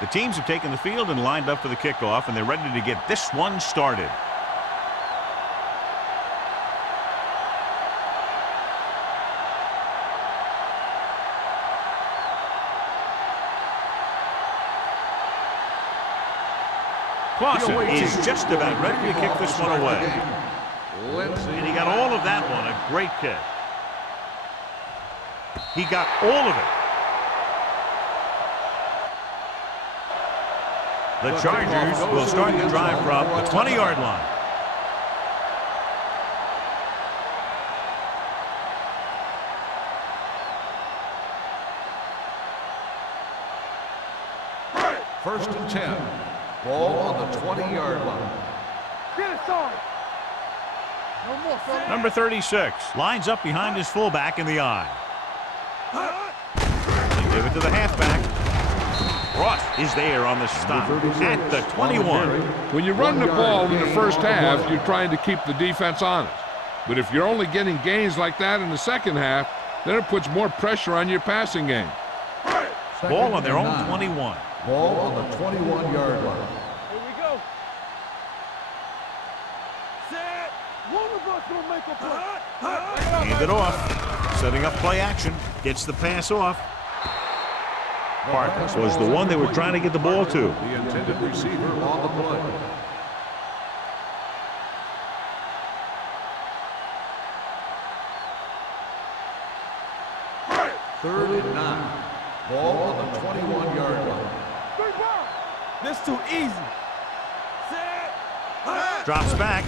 The teams have taken the field and lined up for the kickoff, and they're ready to get this one started. Clausen is just about ready to kick this one away. And he got all of that one, a great kick. He got all of it. The Chargers will start the drive from the 20-yard line. First and 10. Ball on the 20-yard line. Get it, son. No more, son. Number 36 lines up behind his fullback in the eye. They give it to the halfback. Ross is there on the stop at the 21. When you run the ball in the first half, you're trying to keep the defense honest. But if you're only getting gains like that in the second half, then it puts more pressure on your passing game. Ball on their own 21. Ball on the 21-yard line. Here we go. Set. One of us will make a play. Hand it off. Setting up play action. Gets the pass off. Parker was the one they were trying to get the ball to. The intended receiver on the play. Third and 9. Ball on the 21-yard line. This too easy. Set. Drops back.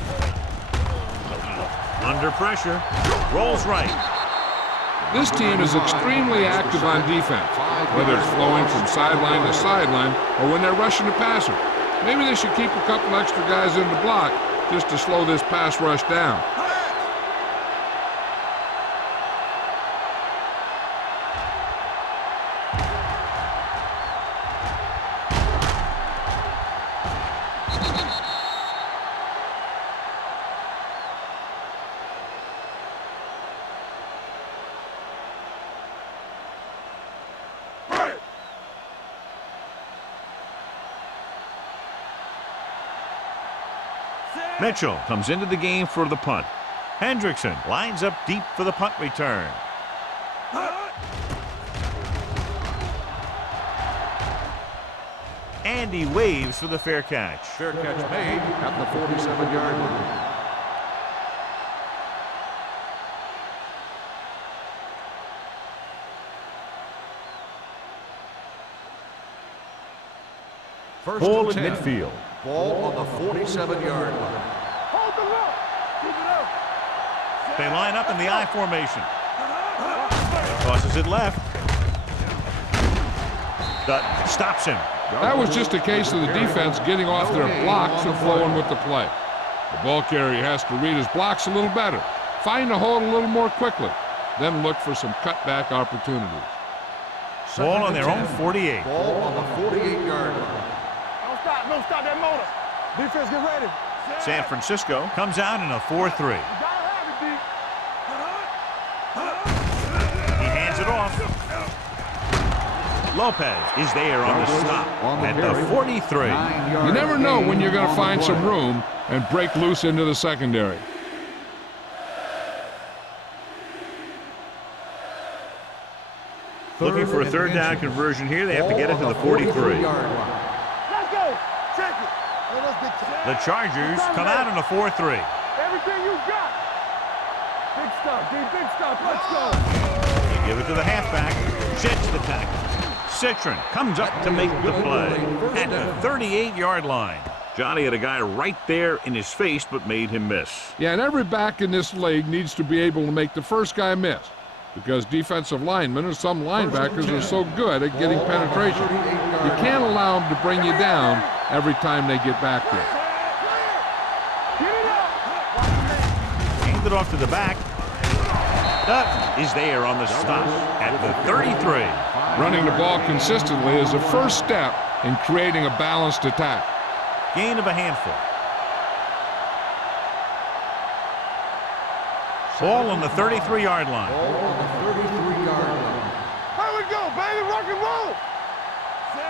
Under pressure. Rolls right. This team is extremely active on defense, whether it's flowing from sideline to sideline or when they're rushing the passer. Maybe they should keep a couple extra guys in the block just to slow this pass rush down. Mitchell comes into the game for the punt. Hendrickson lines up deep for the punt return. And he waves for the fair catch. Fair catch made at the 47-yard line. First Ball and in 10. midfield. Ball on the 47-yard line. Hold the rope. Keep it up. They line up in the I formation. Tosses it left. Dutton stops him. That was just a case of the defense getting off their blocks and flowing with the play. The ball carrier has to read his blocks a little better, find the hole a little more quickly, then look for some cutback opportunities. Ball on their own 48. Ball on the 48-yard line. Don't stop that motor. Defense, get ready. San Francisco comes out in a 4-3. You gotta have it, D. He hands it off. Lopez is there on the stop at the 43. You never know when you're going to find some room and break loose into the secondary. Looking for a third down conversion here. They have to get it to the 43. The Chargers come out in a 4-3. Everything you got. Big stuff, D. Big stuff. Let's go. You give it to the halfback. Jets the tackle. Citron comes up to make the play at the 38-yard line. Johnny had a guy right there in his face, but made him miss. Yeah, and every back in this league needs to be able to make the first guy miss, because defensive linemen and some linebackers are so good at getting penetration. You can't allow them to bring you down every time they get back there. Hand it off to the back. Dutton is there on the stop at the 33. Running the ball consistently is the first step in creating a balanced attack. Gain of a handful. Ball on the 33-yard line. Ball on the 33-yard line. Here we go, baby. Rock and roll.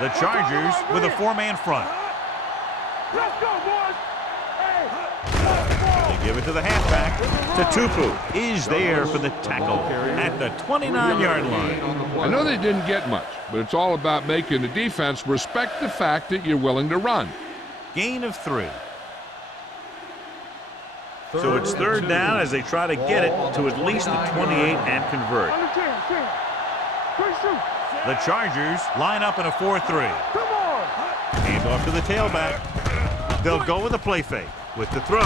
The Chargers with a four-man front. Let's go, boys. They give it to the halfback. Tupu is there for the tackle at the 29-yard line. I know they didn't get much, but it's all about making the defense respect the fact that you're willing to run. Gain of 3. So it's third down as they try to get it to at least the 28 and convert. The Chargers line up in a 4-3. Come on. Hand off to the tailback. They'll go with a play fake. With the throw,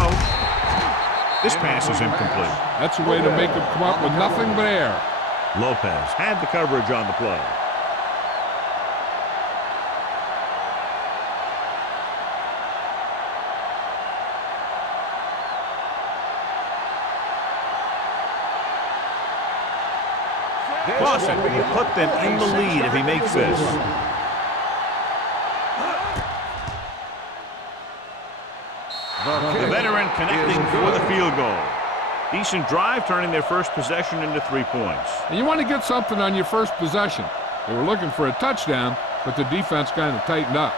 this pass is incomplete. That's a way to make them come up with nothing but air. Lopez had the coverage on the play. Clausen will put them in the lead if he makes this. The veteran connecting for the field goal. Decent drive, turning their first possession into 3 points. And you want to get something on your first possession. They were looking for a touchdown, but the defense kind of tightened up.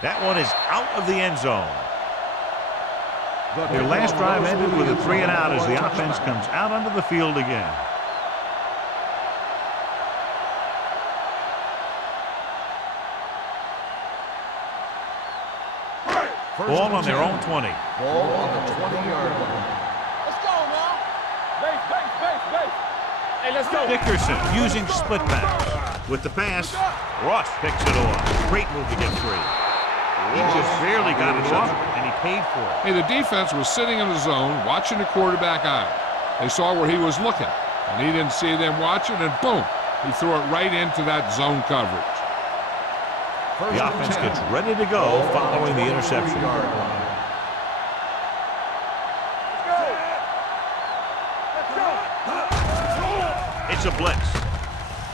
That one is out of the end zone. Their last drive ended with a 3-and-out as the offense comes out onto the field again. Ball on their own 20. Ball on the 20-yard line. Let's go now. Base. Hey, let's go. Dickerson using split pass. With the pass, Ross picks it off. Great move to get free. He just barely got it off, and he paid for it. Hey, the defense was sitting in the zone, watching the quarterback out. They saw where he was looking, and he didn't see them watching, and boom, he threw it right into that zone coverage. The offense gets ready to go following the interception. It's a blitz.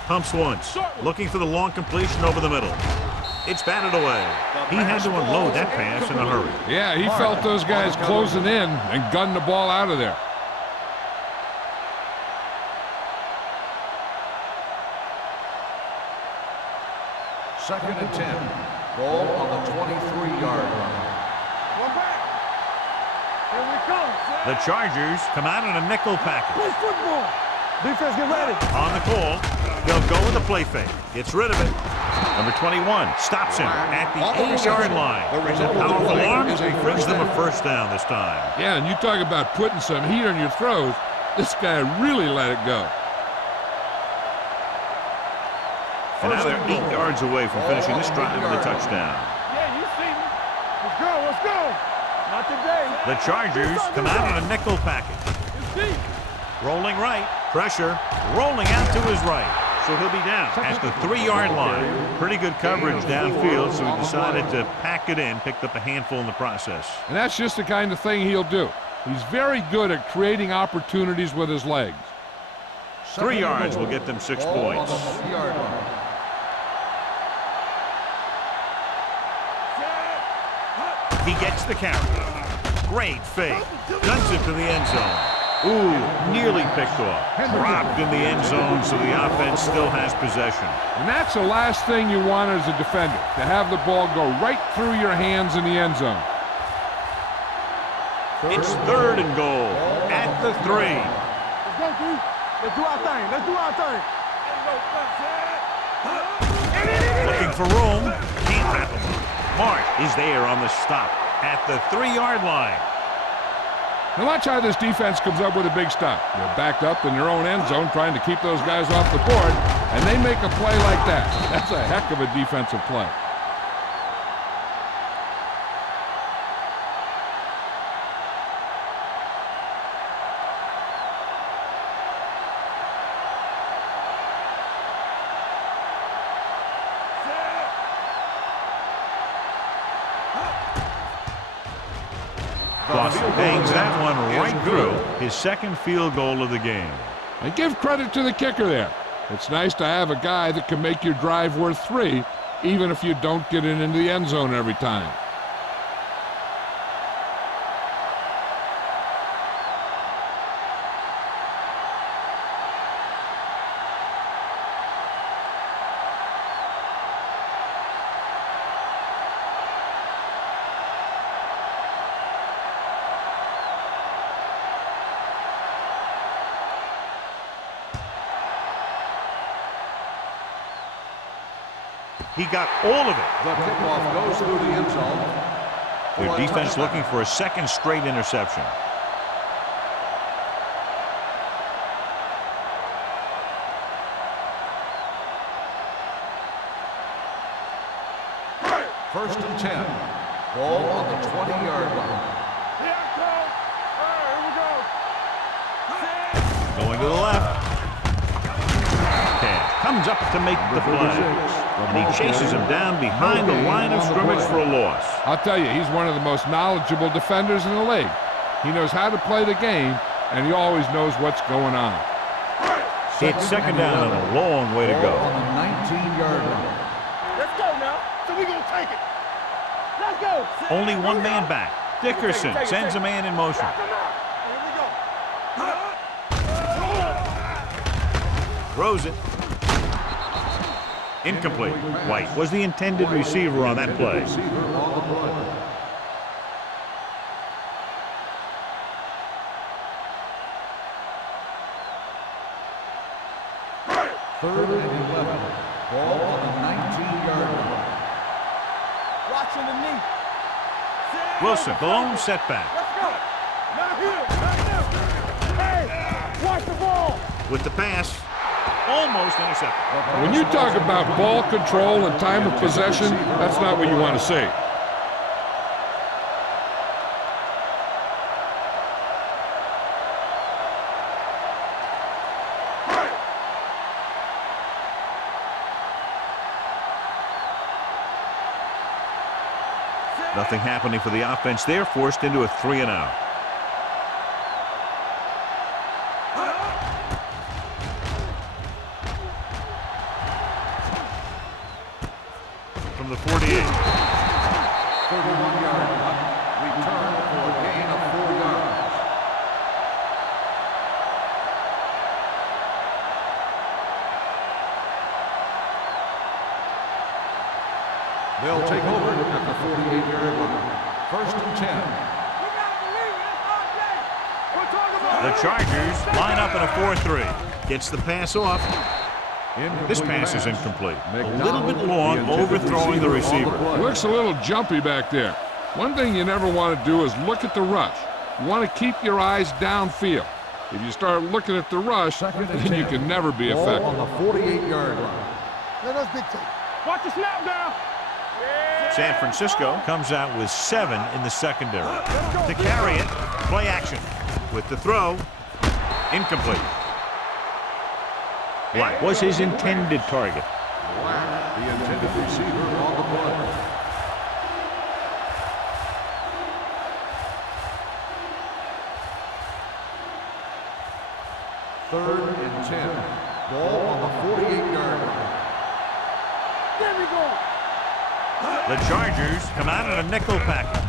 Pumps once, looking for the long completion over the middle. It's batted away. He had to unload that pass in a hurry. Yeah, he felt those guys closing in and gunned the ball out of there. Second and 10. Ball on the 23-yard line. One back. Here we come. The Chargers come out in a nickel package. Play football. Defense, get ready. On the call, they'll go with a play fake. Gets rid of it. Number 21 stops him at the 8-yard line. A powerful arm brings them a first down this time. Yeah, and you talk about putting some heat on your throws. This guy really let it go. And now they're 8 yards away from finishing this drive with a touchdown. Yeah, you see me. Let's go. Not today. The Chargers come out in a nickel package. It's deep. Rolling right, pressure, rolling out to his right. So he'll be down at the 3-yard line. Pretty good coverage downfield, so he decided to pack it in, picked up a handful in the process. And that's just the kind of thing he'll do. He's very good at creating opportunities with his legs. 3 yards will get them 6 points. He gets the carry. Great fake. Guns it to the end zone. Ooh, nearly picked off. Dropped in the end zone, so the offense still has possession. And that's the last thing you want as a defender, to have the ball go right through your hands in the end zone. It's third and goal at the 3. Let's go, D. Let's do our thing. Looking for room. Can't wrap him up. Mark is there on the stop at the 3-yard line. Now watch how this defense comes up with a big stop. They're backed up in their own end zone trying to keep those guys off the board, and they make a play like that. That's a heck of a defensive play. Boston bangs that one right through his second field goal of the game. And give credit to the kicker there. It's nice to have a guy that can make your drive worth 3, even if you don't get it into the end zone every time. He got all of it. The kickoff goes through the end zone. Their defense looking for a second straight interception. First and 10. Ball on the 20-yard line. Here it goes. All right, here we go. Going to the left. Cash comes up to make the play. And he chases him down behind the line of scrimmage for a loss. I'll tell you, he's one of the most knowledgeable defenders in the league. He knows how to play the game, and he always knows what's going on. It's second down and a long way to go. On the 19-yard line. Let's go now. So we gonna take it. Let's go. Only one man back. Dickerson sends a man in motion. Here we go. Throws it. Incomplete. White was the intended receiver on that play. Third and 11. Ball on the 19-yard line. Watching the knee. Wilson, the lone setback. Let's go. Not here. Hey, watch the ball. With the pass, almost intercepted. When you talk about ball control and time of possession, that's not what you want to see. Nothing happening for the offense. They're forced into a 3-and-out. From the 48. 31-yard line. Return for a gain of 4 yards. They'll take over at the 48-yard line. First and 10. The Chargers line up in a 4-3. Gets the pass off. This pass is incomplete. A little bit long, overthrowing the receiver. It looks a little jumpy back there. One thing you never want to do is look at the rush. You want to keep your eyes downfield. If you start looking at the rush, then you can never be Ball effective. on the 48-yard line. Let us dictate. Watch the snap down. San Francisco comes out with 7 in the secondary. To carry it, play action. With the throw, incomplete. Black was his intended target. Black, the intended receiver on the play. Third and 10. Ball on the 48-yard line. There we go. The Chargers come out in a nickel package.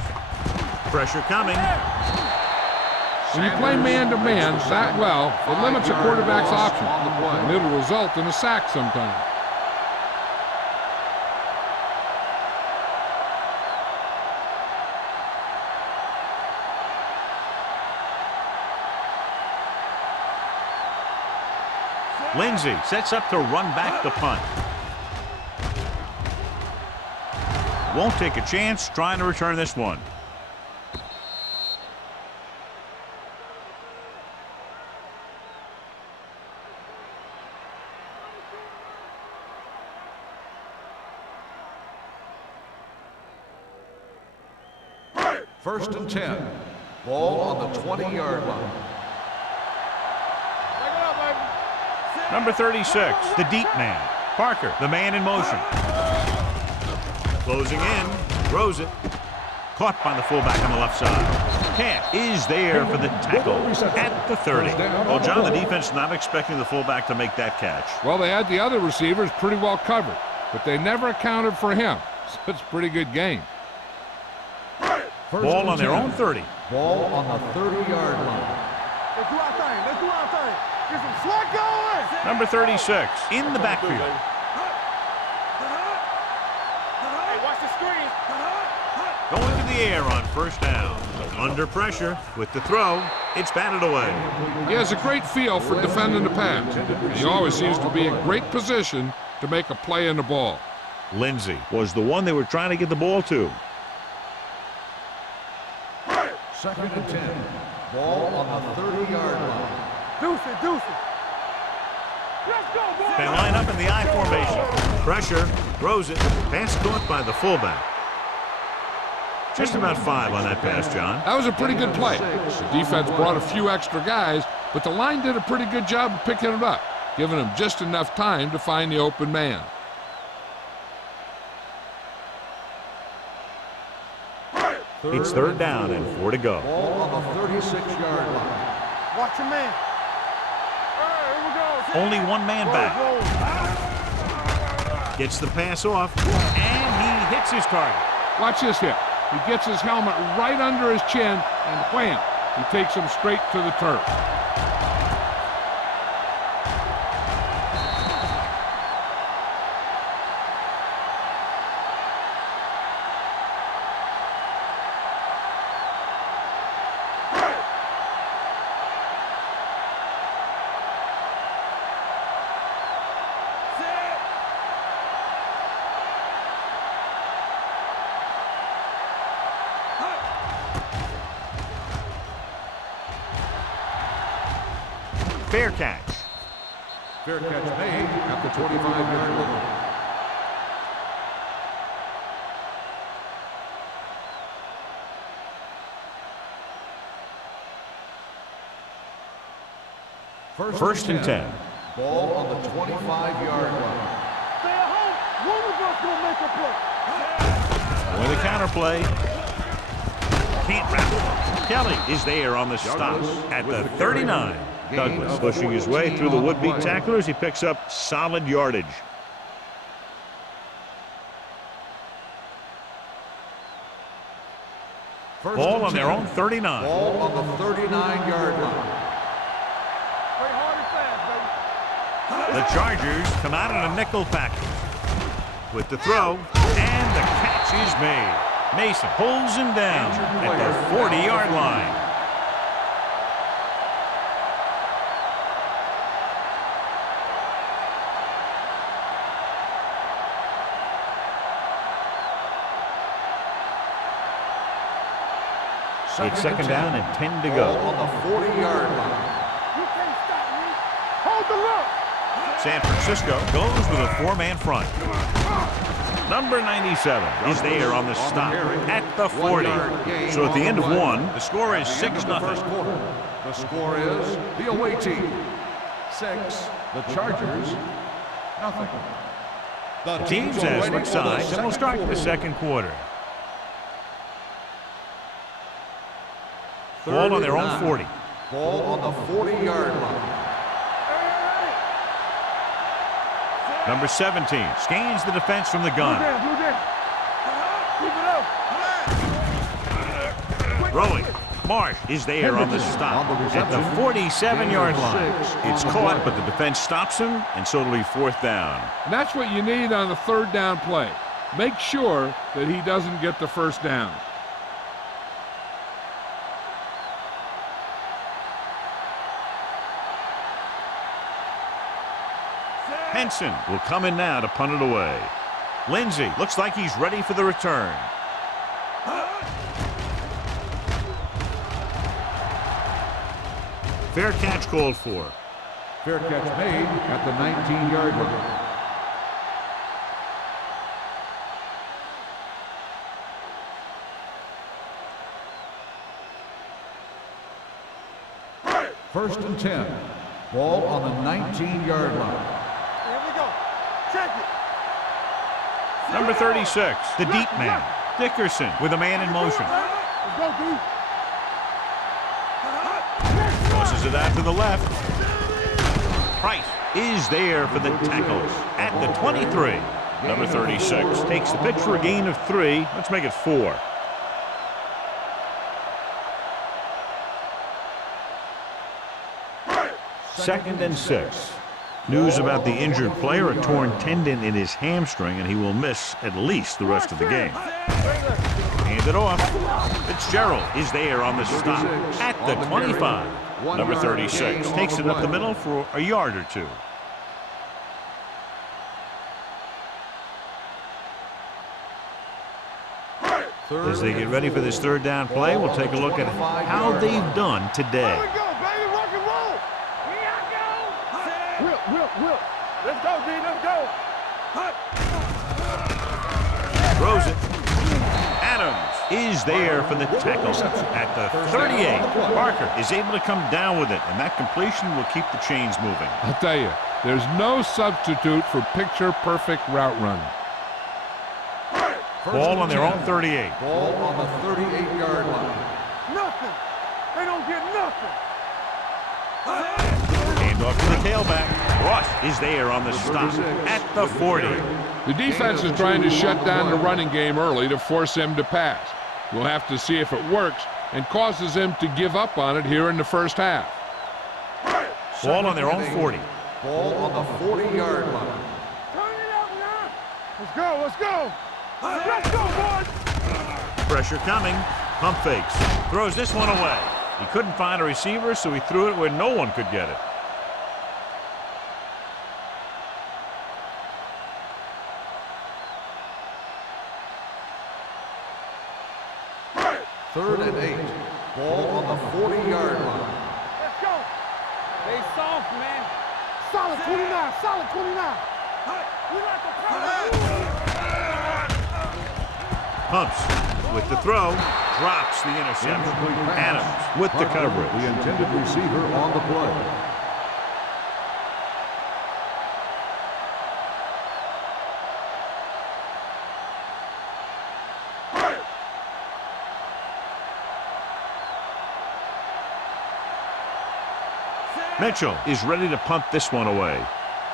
Pressure coming. When you play man-to-man that well, it limits a quarterback's options, and it'll result in a sack sometimes. Lindsey sets up to run back the punt. Won't take a chance trying to return this one. First and 10. Ball on the 20-yard line. Number 36, the deep man. Parker, the man in motion. Closing in, throws it. Caught by the fullback on the left side. Can't is there for the tackle at the 30. Well, John, the defense not expecting the fullback to make that catch. Well, they had the other receivers pretty well covered, but they never accounted for him. So it's a pretty good game. Ball on their own 30. Ball on the 30-yard line. Let's do our thing. Let's do our thing. Get some sweat going. Number 36 in the backfield. Hey, watch the screen. Going to the air on first down. Under pressure with the throw. It's batted away. He has a great feel for defending the pass. He always seems to be in great position to make a play in the ball. Lindsey was the one they were trying to get the ball to. 2nd and 10. Ball on the 30-yard line. Deuce it, deuce it. Let's go, boy. They line up in the I formation. Pressure, throws it, pass caught by the fullback. Just about 5 on that pass, John. That was a pretty good play. The defense brought a few extra guys, but the line did a pretty good job of picking it up, giving them just enough time to find the open man. It's 3rd down and 4 to go. Ball on the 36-yard line. Watch your man. Hey, here we go. Only one man back. Gets the pass off, and he hits his target. Watch this hit. He gets his helmet right under his chin, and wham, he takes him straight to the turf. Fair catch. Fair catch made at the 25-yard line. First and 10. Ball on the 25-yard line. Stay at home. One of us gonna make a play. With a counter play. Can't wrap it. Kelly is there on the stop at the 39. Douglas pushing his way through the would-be tacklers. He picks up solid yardage. Ball on their own 39. Ball on the 39-yard line. Play hard and fast, baby. The Chargers come out in a nickel package. With the throw, and the catch is made. Mason pulls him down at the 40-yard line. It's 2nd down and 10 to go. Ball on the 40-yard line. You can't stop me. Hold the look. San Francisco goes with a 4-man front. Number 97 is there on the stop at the 40. So at the end of 1, the score is 6-0. The score is the away team 6, the Chargers 0. The teams as switch sides and will start the 2nd quarter. Ball on their own 40. Ball on the 40-yard line. Number 17 scans the defense from the gun. Blue down. Keep it up. Throwing. Marsh is there on the stop at the 47-yard line. It's caught, but the defense stops him, and so it'll be 4th down. And that's what you need on the 3rd down play. Make sure that he doesn't get the 1st down. Henson will come in now to punt it away. Lindsey looks like he's ready for the return. Fair catch called for. Fair catch made at the 19-yard line. First and 10. Ball on the 19-yard line. Here we go. Check it. Number 36, the deep man, Dickerson, with a man in motion. Let's go, D. Tosses it out to the left. Price is there for the tackle at the 23. Number 36 takes the pitch for a gain of 3. Let's make it 4. Second and 6. News about the injured player, a torn tendon in his hamstring, and he will miss at least the rest of the game. Hand it off. Fitzgerald is there on the stop at the 25. Number 36 takes it up the middle for a yard or 2. As they get ready for this third down play, we'll take a look at how they've done today. Here we go, baby. Rock and roll. Here I go. Whip. Let's go, D. Let's go. Throws it. Adams is there for the tackle at the 38. Parker is able to come down with it, and that completion will keep the chains moving. I'll tell you, there's no substitute for picture-perfect route running. Ball on their own 38. Ball on the 38-yard line. Nothing. They don't get nothing. Hand off to the tailback. Ross is there on the stop at the 40. The defense is trying to shut down the running game early to force him to pass. We'll have to see if it works and causes him to give up on it here in the first half. Ball on their own 40. Ball on the 40-yard line. Turn it up now. Let's go. Let's go, boys. Pressure coming. Pump fakes. Throws this one away. He couldn't find a receiver, so he threw it where no one could get it. Third and 8. Ball on the 40-yard line. Let's go. Stay soft, man. Solid 29. Solid 29. We like the power. Pumps with the throw. Drops the interception. Adams with the coverage. The intended receiver on the play. Mitchell is ready to punt this one away.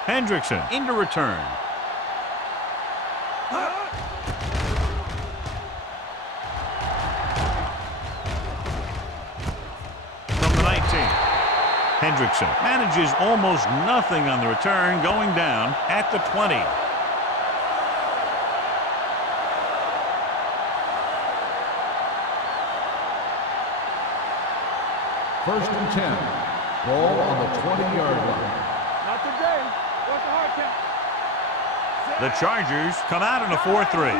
Hendrickson into return. From the 19. Hendrickson manages almost nothing on the return, going down at the 20. First and 10. Ball on the 20-yard line. Not today. What's the hard count? The Chargers come out in a 4-3. Here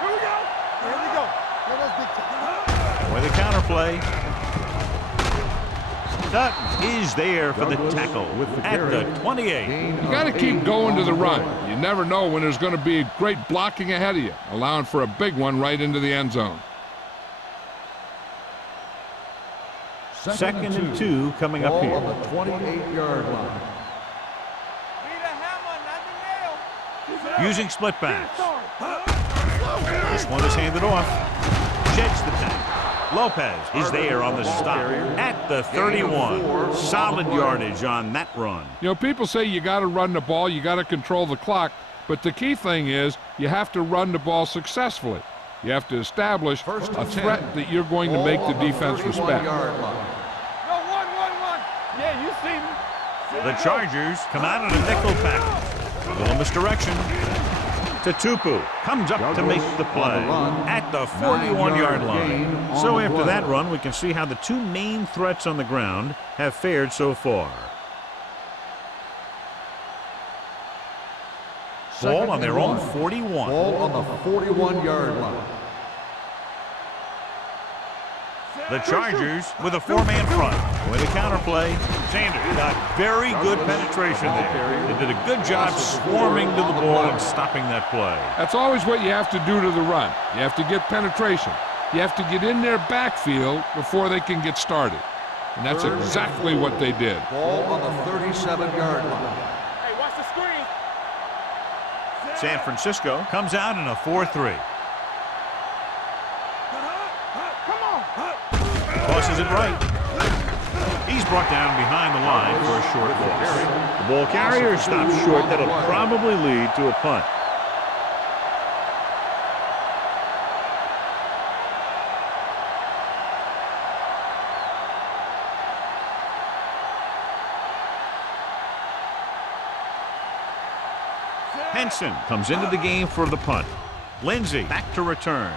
we go. Here we go. Let us dictate. With a counterplay. Dutton is there for the tackle at the 28. You got to keep going to the run. You never know when there's going to be great blocking ahead of you, allowing for a big one right into the end zone. Second and 2 coming up here. Ball on the 28-yard line. Be the hammer, not the nail. Using split backs. This one is handed off. Sheds the pack. Lopez is there on the stop at the 31. Solid yardage on that run. You know, people say you got to run the ball, you got to control the clock, but the key thing is you have to run the ball successfully. You have to establish a threat that you're going to make the defense respect. No, 1. Yeah, you see me. The Chargers come out in a nickel package. A little misdirection. Tupu comes up to make the play at the 41-yard line. So after that run, we can see how the two main threats on the ground have fared so far. Ball on their own 41. Ball on the 41-yard line. The Chargers with a 4-man front. With a counterplay, Sanders got very good penetration there. They did a good job swarming to the ball and stopping that play. That's always what you have to do to the run. You have to get penetration. You have to get in their backfield before they can get started. And that's exactly what they did. Ball on the 37-yard line. Hey, watch the screen. San Francisco comes out in a 4-3. Tosses it right. He's brought down behind the line for a short loss. The ball carrier stops short. That'll probably lead to a punt. Henson comes into the game for the punt. Lindsey back to return.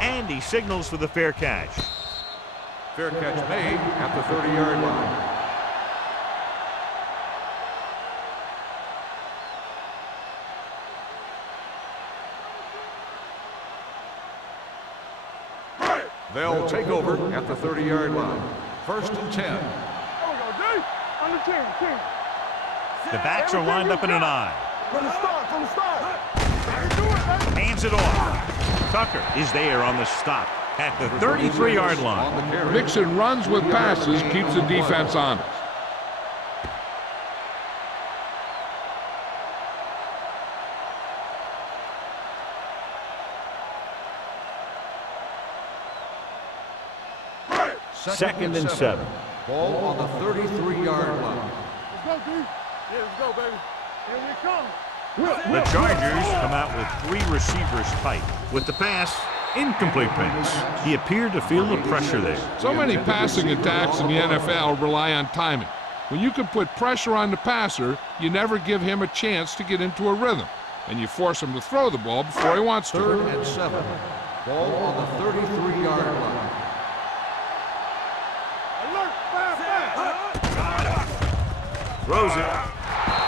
And he signals for the fair catch. Fair catch made at the 30-yard line. They'll take over at the 30-yard line. 1st and 10. There we go, D. Under 10. The backs are lined up in an I. From the start. Hands it off. Tucker is there on the stop at the 33-yard line. Mixon runs with passes, keeps the defense honest. Second and 7. Ball on the 33-yard line. Let's go, D. Yeah, let's go, baby. Here we come. The Chargers come out with 3 receivers tight. With the pass, incomplete pass. He appeared to feel the pressure there. So many passing attacks in the NFL rely on timing. When you can put pressure on the passer, you never give him a chance to get into a rhythm, and you force him to throw the ball before he wants to. 3rd and 7. Ball on the 33-yard line. Alert, fast. Throws it.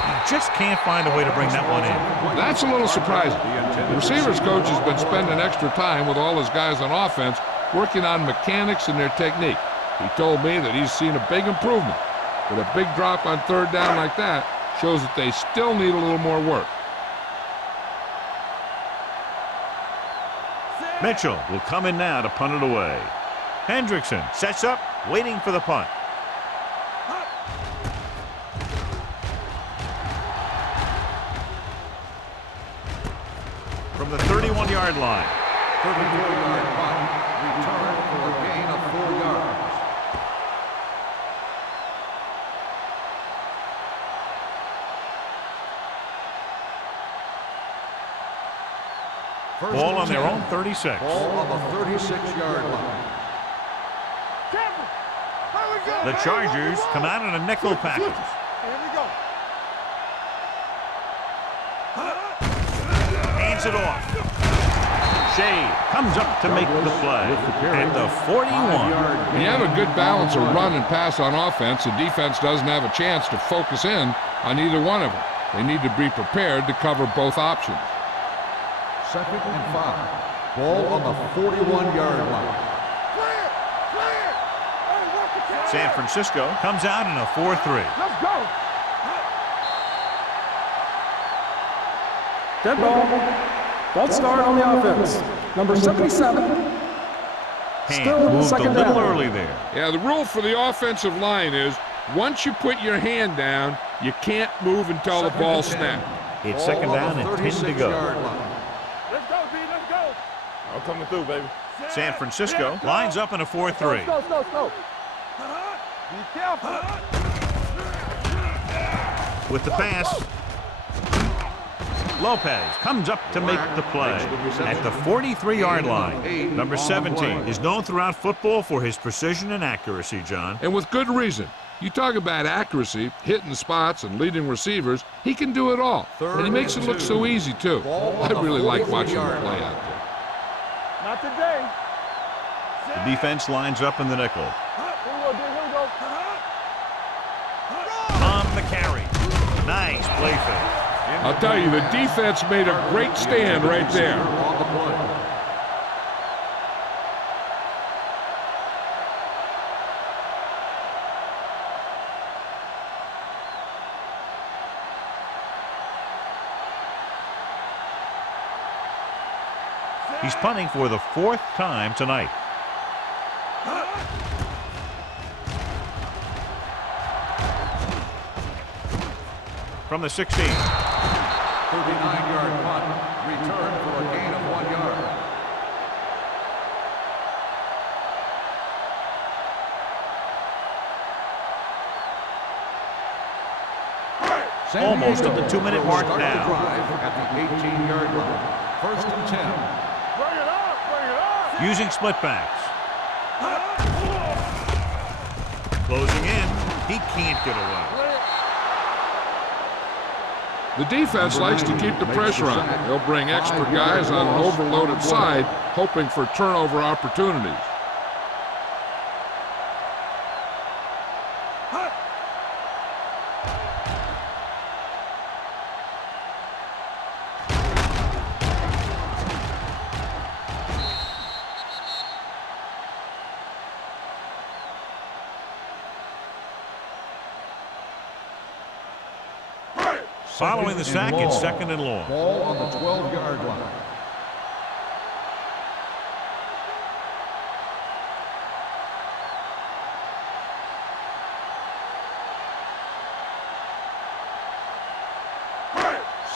He just can't find a way to bring that one in. That's a little surprising. The receivers coach has been spending extra time with all his guys on offense working on mechanics and their technique. He told me that he's seen a big improvement. But a big drop on 3rd down like that shows that they still need a little more work. Mitchell will come in now to punt it away. Hendrickson sets up, waiting for the punt. From the 31-yard line. 34-yard punt. Return for a gain of 4 yards. Ball on their own 36. Ball on the 36-yard line. The Chargers come out in a nickel package. Here we go. Hands it off. Shea comes up to make the play at the 41. When you have a good balance of run and pass on offense, the defense doesn't have a chance to focus in on either one of them. They need to be prepared to cover both options. 2nd and 5. Ball on the 41-yard line. San Francisco comes out in a 4-3. Let's go. Dead ball. False start on the offense. Number 77. Hand Still moved a second little down. early there. Yeah, the rule for the offensive line is once you put your hand down, you can't move until the ball snaps. It's second down and 10 to go. Let's go, D. Let's go. I'm coming through, baby. San Francisco lines up in a 4-3. Go. Be careful. With the pass, Lopez comes up to make the play at the 43-yard line. Number 17 is known throughout football for his precision and accuracy, John. And with good reason. You talk about accuracy, hitting spots, and leading receivers, he can do it all. And he makes it look so easy, too. I really like watching him play out there. Not today. The defense lines up in the nickel. Here we go. On the carry. Nice play fake. I'll tell you, the defense made a great stand right there. On the play. He's punting for the 4th time tonight. From the 16. 39-yard punt. Return for a gain of 1 yard. Almost at the 2-minute mark now. Drive at the 18-yard line. First and 10. Bring it up, bring it up. Using split backs. Closing in. He can't get away. The defense likes to keep the pressure on. They'll bring extra guys on an overloaded side, hoping for turnover opportunities. Following the sack, it's second and long. Ball on the 12-yard line.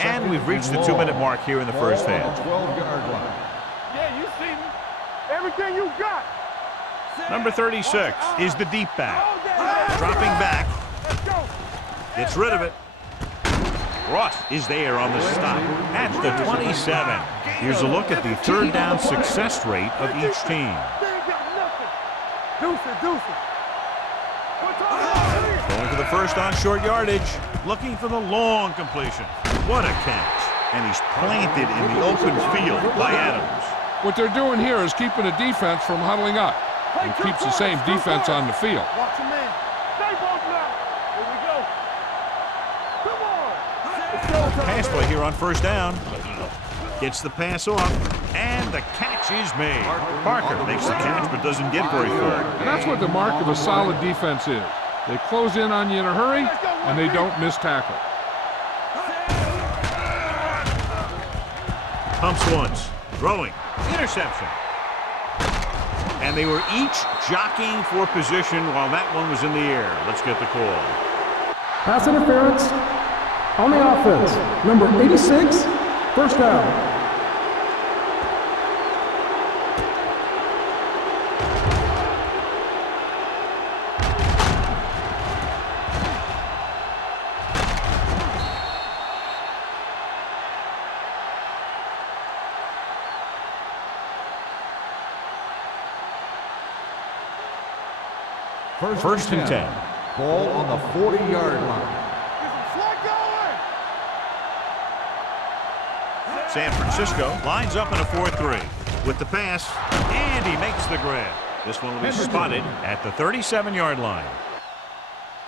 And we've reached the 2-minute mark here in the first half. 12-yard line. Yeah, you see me. Everything you got. Number 36 is the deep back. Dropping back. Let's go. Gets rid of it. Ross is there on the stop at the 27. Here's a look at the third down success rate of each team. They ain't got nothing. Deuce it. Going for the first on short yardage. Looking for the long completion. What a catch. And he's planted in the open field by Adams. What they're doing here is keeping the defense from huddling up. And keeps the same defense on the field. Watch your man. Stay both now. Here we go. Come on. Pass play here on first down. Gets the pass off, and the catch is made. Parker makes the catch but doesn't get very far. And that's what the mark of a solid defense is. They close in on you in a hurry, and they don't miss tackle. Pumps once, throwing, interception. And they were each jockeying for position while that one was in the air. Let's get the call. Pass interference on the offense. Number 86, first down. First and 10. Ball on the 40-yard line. San Francisco lines up in a 4-3 with the pass, and he makes the grab. This one will be spotted at the 37-yard line.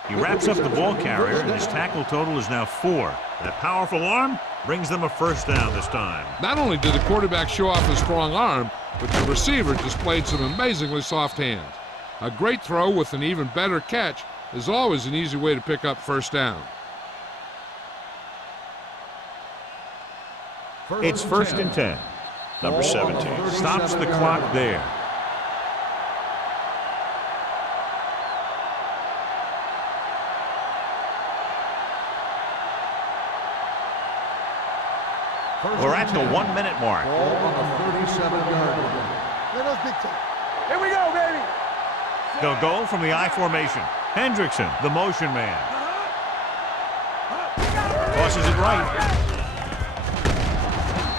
He wraps up the ball carrier, and his tackle total is now 4. That powerful arm brings them a first down this time. Not only did the quarterback show off his strong arm, but the receiver displayed some amazingly soft hands. A great throw with an even better catch is always an easy way to pick up first down. It's first and 10. Number 17 stops the clock there. We're at the 1-minute mark. Ball on the 37-yard line. Let us dictate. Here we go, baby. They'll go from the I formation. Hendrickson, the motion man. Tosses it right.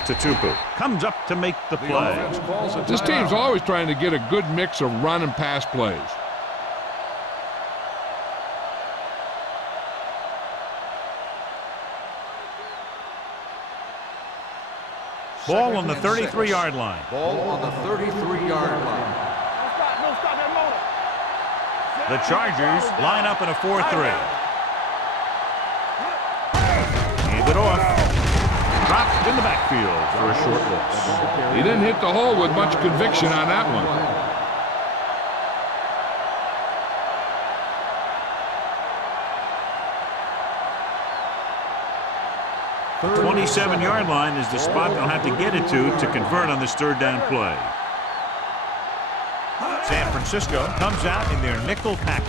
Tutupu comes up to make the play. This team's always trying to get a good mix of run and pass plays. Ball on the 33-yard line. Ball on the 33-yard line. Don't stop that motor. The Chargers line up in a 4-3. Hand it off. Dropped in the backfield for a short loss. He didn't hit the hole with much conviction on that one. 27-yard line is the spot they'll have to get it to convert on this third down play. San Francisco comes out in their nickel package.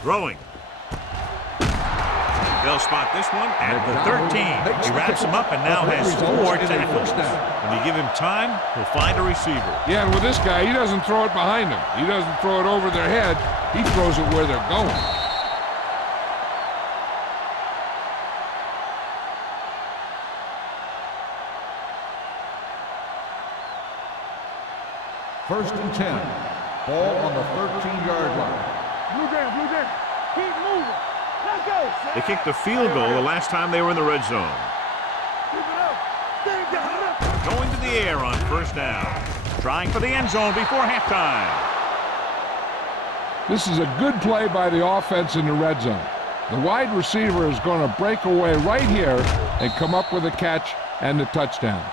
Throwing. They'll spot this one at the 13. He wraps him up and now has 4 tackles. When you give him time, he'll find a receiver. Yeah, and with this guy, he doesn't throw it behind him. He doesn't throw it over their head. He throws it where they're going. First and 10. Ball on the 13-yard line. Blue game. Keep moving. Let's go. They kicked the field goal the last time they were in the red zone. Keep it up. Stand down. Going to the air on first down. Trying for the end zone before halftime. This is a good play by the offense in the red zone. The wide receiver is going to break away right here and come up with a catch and the touchdown.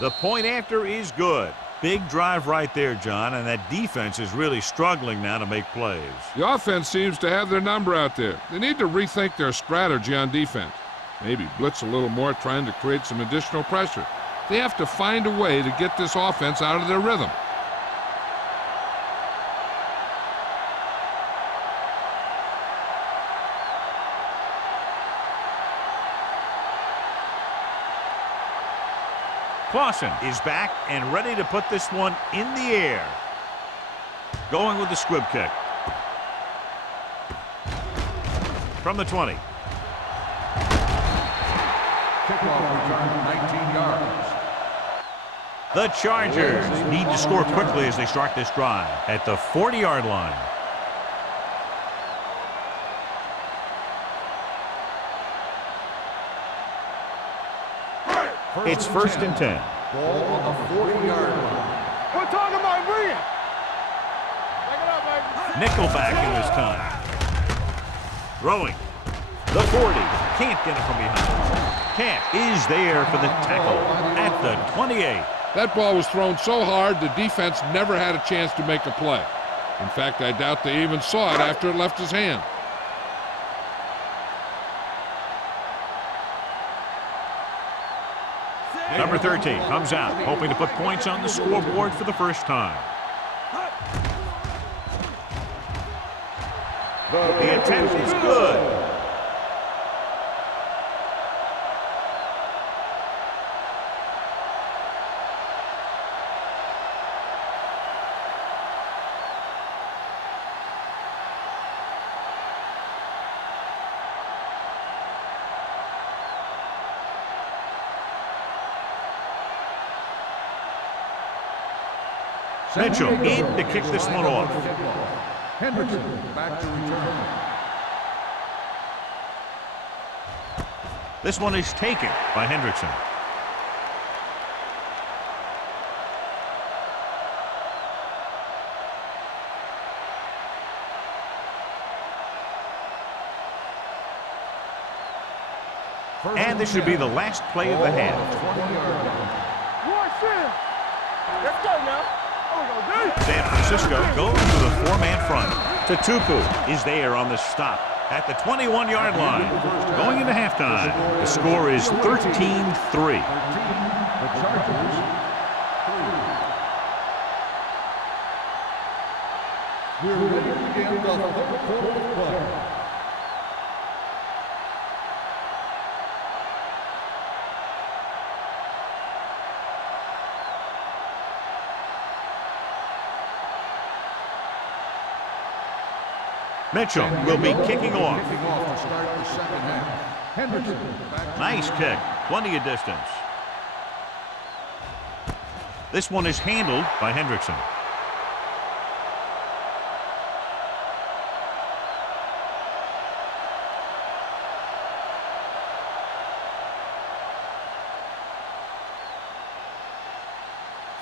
The point after is good. Big drive right there, John, and that defense is really struggling now to make plays. The offense seems to have their number out there. They need to rethink their strategy on defense. Maybe blitz a little more, trying to create some additional pressure. They have to find a way to get this offense out of their rhythm. Clausen is back and ready to put this one in the air. Going with the squib kick. From the 20. Kickoff return 19 yards. The Chargers need to score quickly as they start this drive at the 40-yard line. It's first and 10. Ball on the 40-yard line. We're talking about bringing. Back it up, baby. Nickelback in this time. Throwing. The 40. Can't get it from behind. Camp is there for the tackle at the 28. That ball was thrown so hard the defense never had a chance to make a play. In fact, I doubt they even saw it after it left his hand. Number 13 comes out, hoping to put points on the scoreboard for the first time. The attempt is good. Mitchell in to kick this one off. Hendrickson back to return. This one is taken by Hendrickson. And this should be the last play of the half. 20-yard line. Watch it. Let's go now. San Francisco goes to the four-man front. Tatupu is there on the stop at the 21-yard line. Going into halftime, the score is 13-3. The Chargers 3. We're ready to begin the third quarter of play. Mitchell will be kicking off. Kicking off to start the second half. Hendrickson back to Nice kick. Plenty of distance. This one is handled by Hendrickson.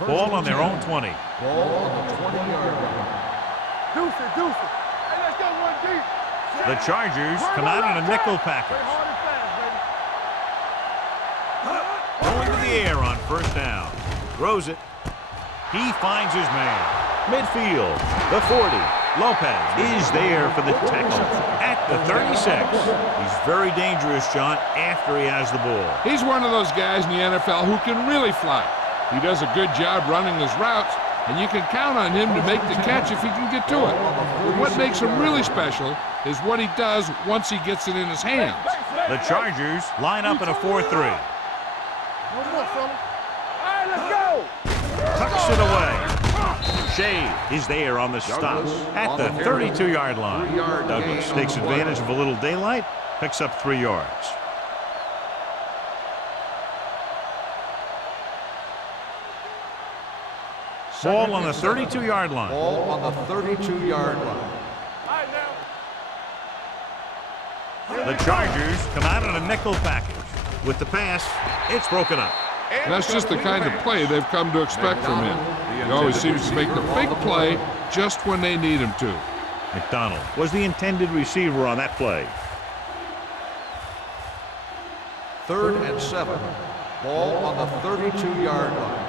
Ball on their own 20. Ball on the 20-yard line. Deuce it. Hey, let's go one deep. The Chargers come out in a nickel package. Play hard and fast, baby. Going to the air on first down. Throws it. He finds his man. Midfield, the 40. Lopez is there for the tackle at the 36. He's very dangerous, John, after he has the ball. He's one of those guys in the NFL who can really fly. He does a good job running his routes, and you can count on him to make the catch if he can get to it. But what makes him really special is what he does once he gets it in his hands. The Chargers line up in a 4-3. No more, fella. All right, let's go. Tucks it away. Shea is there on the stop at the 32-yard line. Douglas takes advantage of a little daylight, picks up 3 yards. Ball on the 32-yard line. Ball on the 32-yard line. All right, now. The Chargers come out in a nickel package. With the pass, it's broken up. That's just the kind of play they've come to expect from him. He always seems to make the big play just when they need him to. McDonald was the intended receiver on that play. 3rd and 7. Ball on the 32-yard line.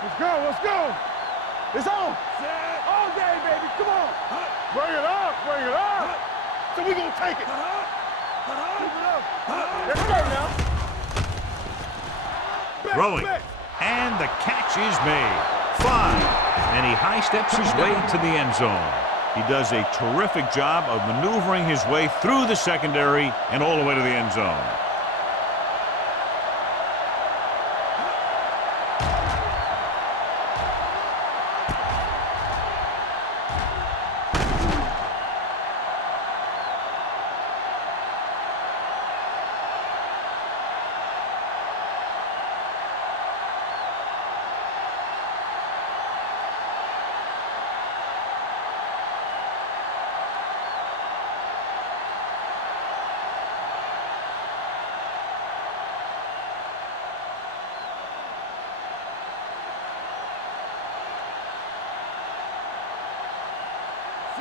Let's go, let's go. It's on. All day, baby. Come on. Bring it up, bring it up. So we're going to take it. Let's go now. Throwing. And the catch is made. 5. And he high steps his way to the end zone. He does a terrific job of maneuvering his way through the secondary and all the way to the end zone.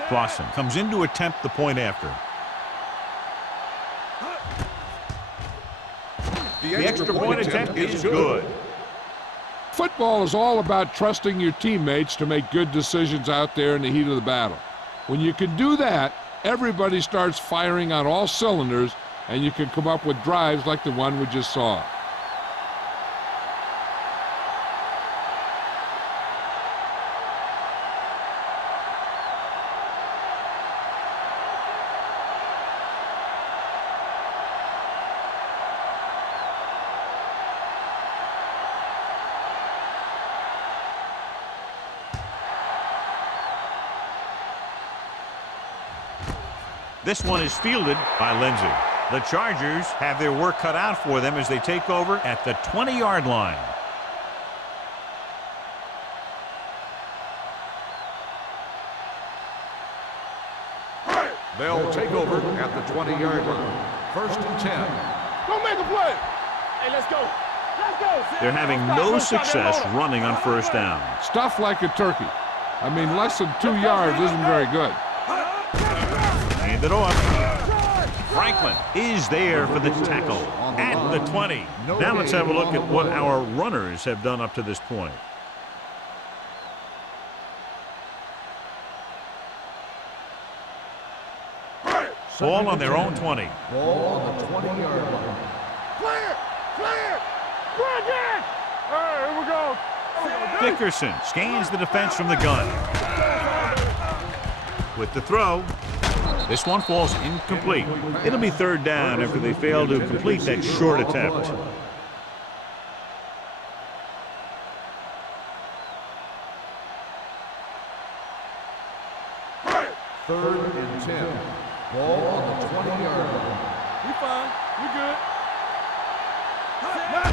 Clausen comes in to attempt the point after. The extra point attempt is good. Football is all about trusting your teammates to make good decisions out there in the heat of the battle. When you can do that, everybody starts firing on all cylinders, and you can come up with drives like the one we just saw. This one is fielded by Lindsey. The Chargers have their work cut out for them as they take over at the 20-yard line. They'll take over at the 20-yard line. 1st and 10. Go make a play. Hey, let's go. Let's go. They're having no success running on 1st down. Stuff like a turkey. I mean, less than 2 yards isn't very good. Hand it off. Franklin is there for the tackle at the 20. Now let's have a look at what our runners have done up to this point. Ball on their own 20. Ball on the 20-yard line. Clear. Clear. Bring it. All right, here we go. Dickerson scans the defense from the gun. With the throw. This one falls incomplete. It'll be 3rd down after they fail to complete that short attempt. Third and 10. Ball on the 20-yard line. We fine. We good.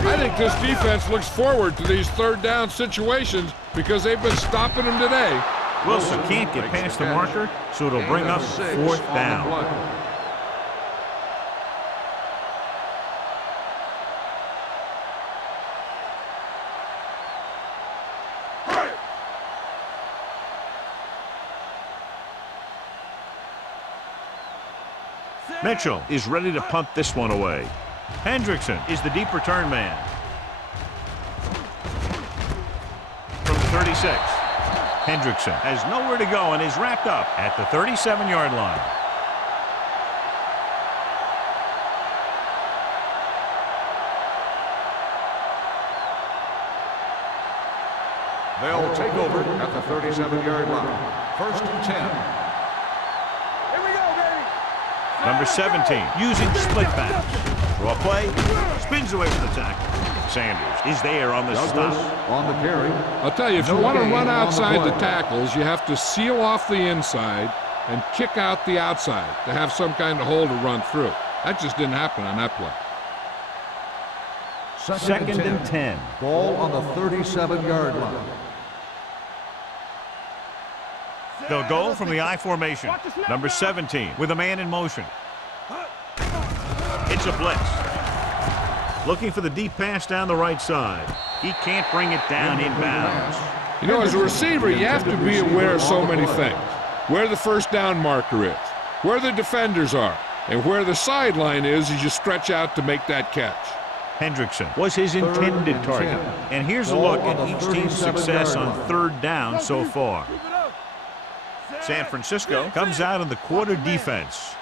I think this defense looks forward to these 3rd down situations because they've been stopping them today. Wilson can't get past the marker, so it'll bring up 4th down. Mitchell is ready to punt this one away. Hendrickson is the deep return man. From 36. Hendrickson has nowhere to go and is wrapped up at the 37-yard line. They'll take over at the 37-yard line. First and 10. Here we go, baby. Number 17 using split backs. Draw play, spins away from the tackle. Sanders is there on the Douglas stop. on the carry. I'll tell you, if you No want to gain run on the outside the play. tackles, you have to seal off the inside and kick out the outside to have some kind of hole to run through. That just didn't happen on that play. Second and 10. Ball on the 37-yard line. They'll go from the I formation. Number 17 with a man in motion. It's a blitz. Looking for the deep pass down the right side. He can't bring it down inbounds. You know, as a receiver, you have to be aware of so many things. Where the first down marker is, where the defenders are, and where the sideline is as you stretch out to make that catch. Hendrickson was his intended target. And here's a look at each team's success on third down so far. San Francisco comes out in the quarter defense.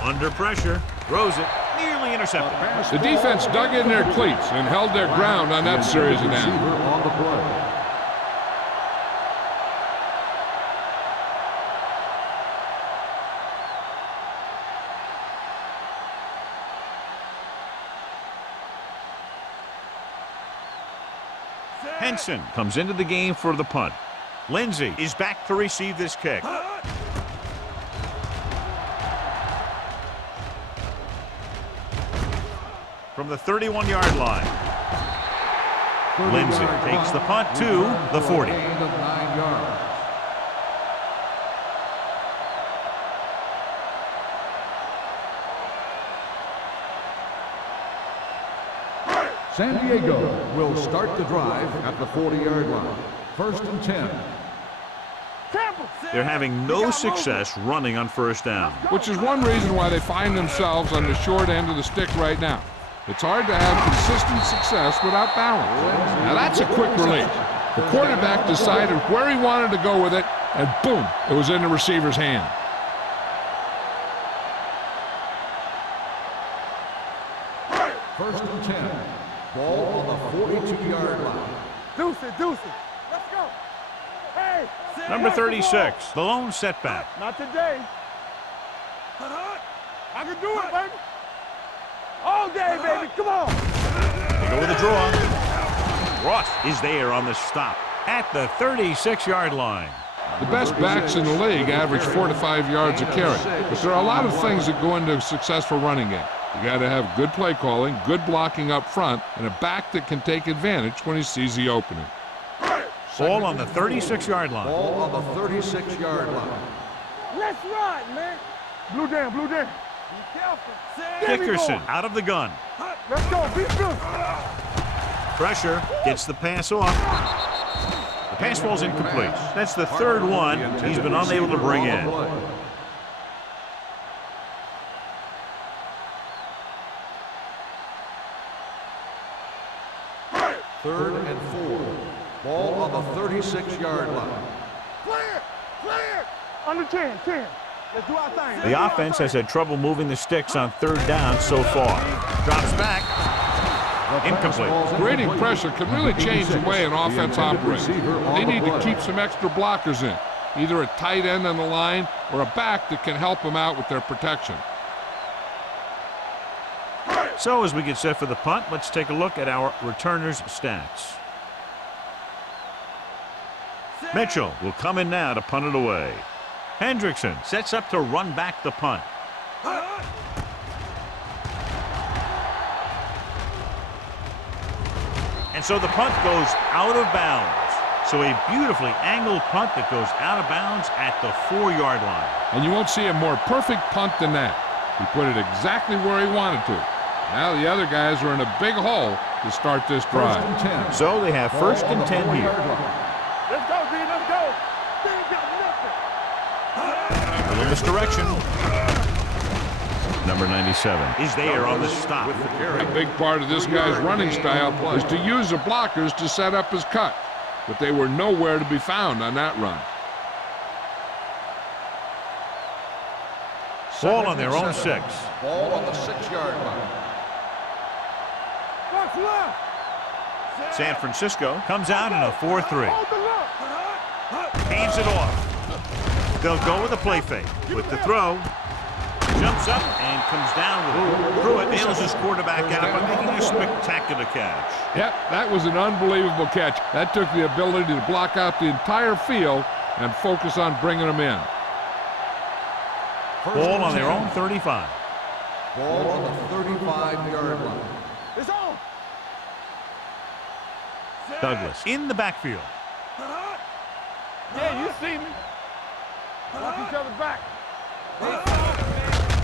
Under pressure, throws it, nearly intercepted. The defense dug in their cleats and held their ground on that series of downs. On the play. Henson comes into the game for the punt. Lindsey is back to receive this kick. From the 31-yard line. Lindsey takes the punt to the 40. Gain of 9 yards. San Diego will start the drive at the 40-yard line. First and 10. They're having no success running on first down. Which is one reason why they find themselves on the short end of the stick right now. It's hard to have consistent success without balance. Now that's a quick release. The quarterback decided where he wanted to go with it, and boom, it was in the receiver's hand. First and 10. Ball on the 42-yard line. Deuce it. Let's go. Hey. Number 36, the lone setback. Not today. I can do it, baby. All day, baby. Come on. They go with a draw. Ross is there on the stop at the 36-yard line. The best backs in the league average 4 to 5 yards a carry, but there are a lot of things that go into a successful running game. You got to have good play calling, good blocking up front, and a back that can take advantage when he sees the opening. Ball on the 36-yard line. Ball on the 36-yard line. Let's run, man. Blue down. Be careful. Dickerson out of the gun. Let's go. Be good. Pressure gets the pass off. The pass falls incomplete. That's the third one he's been unable to bring in. Third and 4. Ball on the 36-yard line. Clear. Under 10. Let's do our thing. The offense has had trouble moving the sticks on third down so far. Drops back. Incomplete. Creating pressure can really change the way an offense operates. They need to keep some extra blockers in, either a tight end on the line or a back that can help them out with their protection. So as we get set for the punt, let's take a look at our returners' stats. Mitchell will come in now to punt it away. Hendrickson sets up to run back the punt. And so the punt goes out of bounds. So a beautifully angled punt that goes out of bounds at the 4-yard line. And you won't see a more perfect punt than that. He put it exactly where he wanted to. Now the other guys are in a big hole to start this drive. First and 10. So they have first and 10 here. Let's go, B. Let's go. They ain't got nothing. A little misdirection. Number 97 is there on the stop. A big part of this guy's running style is to use the blockers to set up his cut, but they were nowhere to be found on that run. Ball on their own 6. Ball on the 6-yard line. Watch left. San Francisco comes out in a 4-3. Hold the look. Hands it off. They'll go with a play fake. With the throw, jumps up and comes down with it. Pruitt nails his quarterback out by making a spectacular catch. Yep, that was an unbelievable catch. That took the ability to block out the entire field and focus on bringing them in. Ball on their own 35. Ball on the 35-yard line. It's on. Douglas in the backfield. Yeah, you see me. Watch each other back.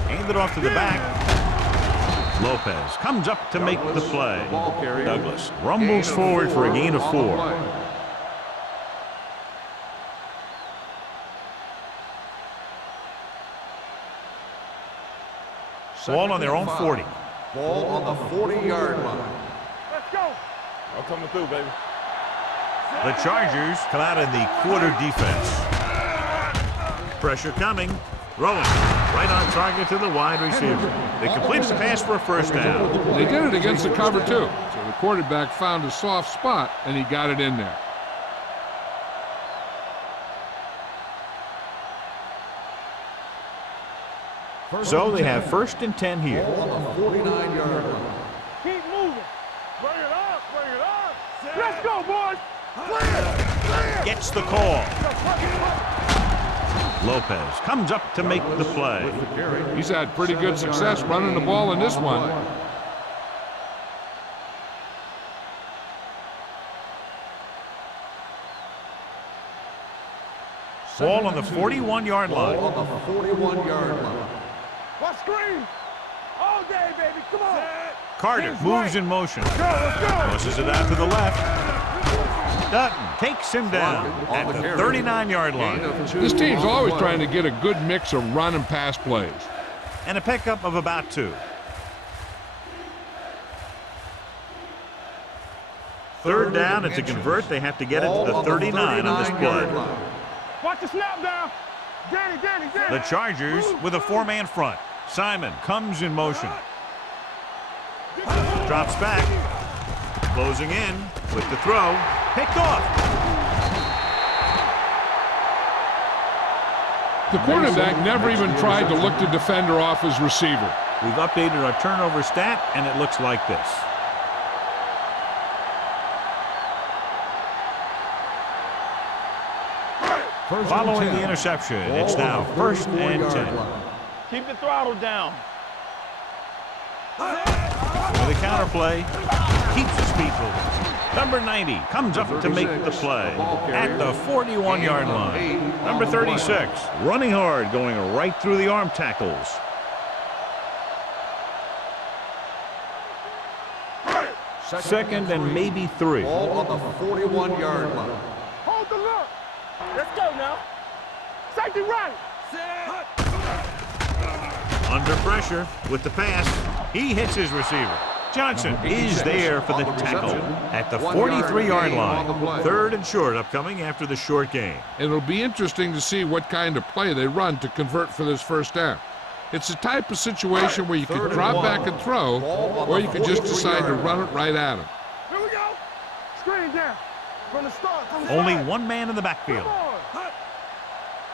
Hand it off to the back. Lopez comes up to make the play. Douglas rumbles forward for a gain of 4. Ball on their own 40. Ball on the 40-yard line. Let's go. I'm coming through, baby. The Chargers come out in the quarter defense. Pressure coming. Throwing right on target to the wide receiver. They completed the pass for a first down. They did it against the cover, too. So the quarterback found a soft spot, and he got it in there. So they have 1st and 10 here. Ball on the 49-yard line. Keep moving. Bring it up. Bring it up. Let's go, boys. Clear. Gets the call. Lopez comes up to make the play. He's had pretty good success running the ball in this one. Ball on the 41-yard line. Ball on the 41-yard line. Watch screen. All day, baby. Come on. Carter moves in motion. Let's go. Tosses it out to the left. Dutton takes him down at the 39-yard line. This team's always trying to get a good mix of run and pass plays. And a pickup of about 2. Third down, and to convert, they have to get it to the 39 on this play. Watch the snap down. Danny. The Chargers with a 4-man front. Simon comes in motion. Drops back. Closing in with the throw. Picked off. The quarterback never even tried to look the defender off his receiver. We've updated our turnover stat, and it looks like this. Following the interception, it's now 1st and 10. Keep the throttle down. With a counter play, keeps his feet moving. Number 90 comes up to make the play at the 41-yard line. Number 36 running hard, going right through the arm tackles. Second and maybe 3. Ball on the 41-yard line. Hold the look. Let's go now. Safety right. Under pressure with the pass. He hits his receiver. Johnson is there for the tackle at the 43-yard line. 3rd and short upcoming after the short game. It'll be interesting to see what kind of play they run to convert for this first down. It's the type of situation where you can drop back and throw, or you can just decide to run it right at him. Here we go. Screen down. From the start. Only one man in the backfield.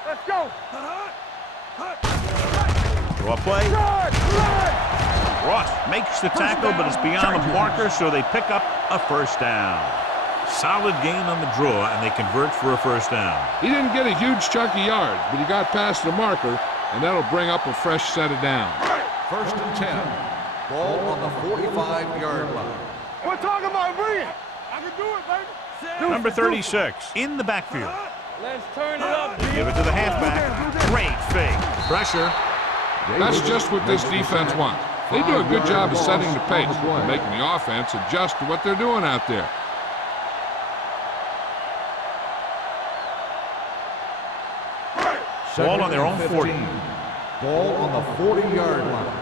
Let's go. Draw play. Ross makes the tackle, but it's beyond the marker, so they pick up a first down. Solid gain on the draw, and they convert for a first down. He didn't get a huge chunk of yards, but he got past the marker, and that'll bring up a fresh set of downs. 1st and 10. Ball on the 45-yard line. We're talking about bringing. I can do it, baby. Number 36 in the backfield. Let's turn it up. Give it to the halfback. Great fake. Pressure. That's just what this defense wants. They do a good job of setting the pace and making the offense adjust to what they're doing out there. Ball on their own 40. Ball on the 40-yard line.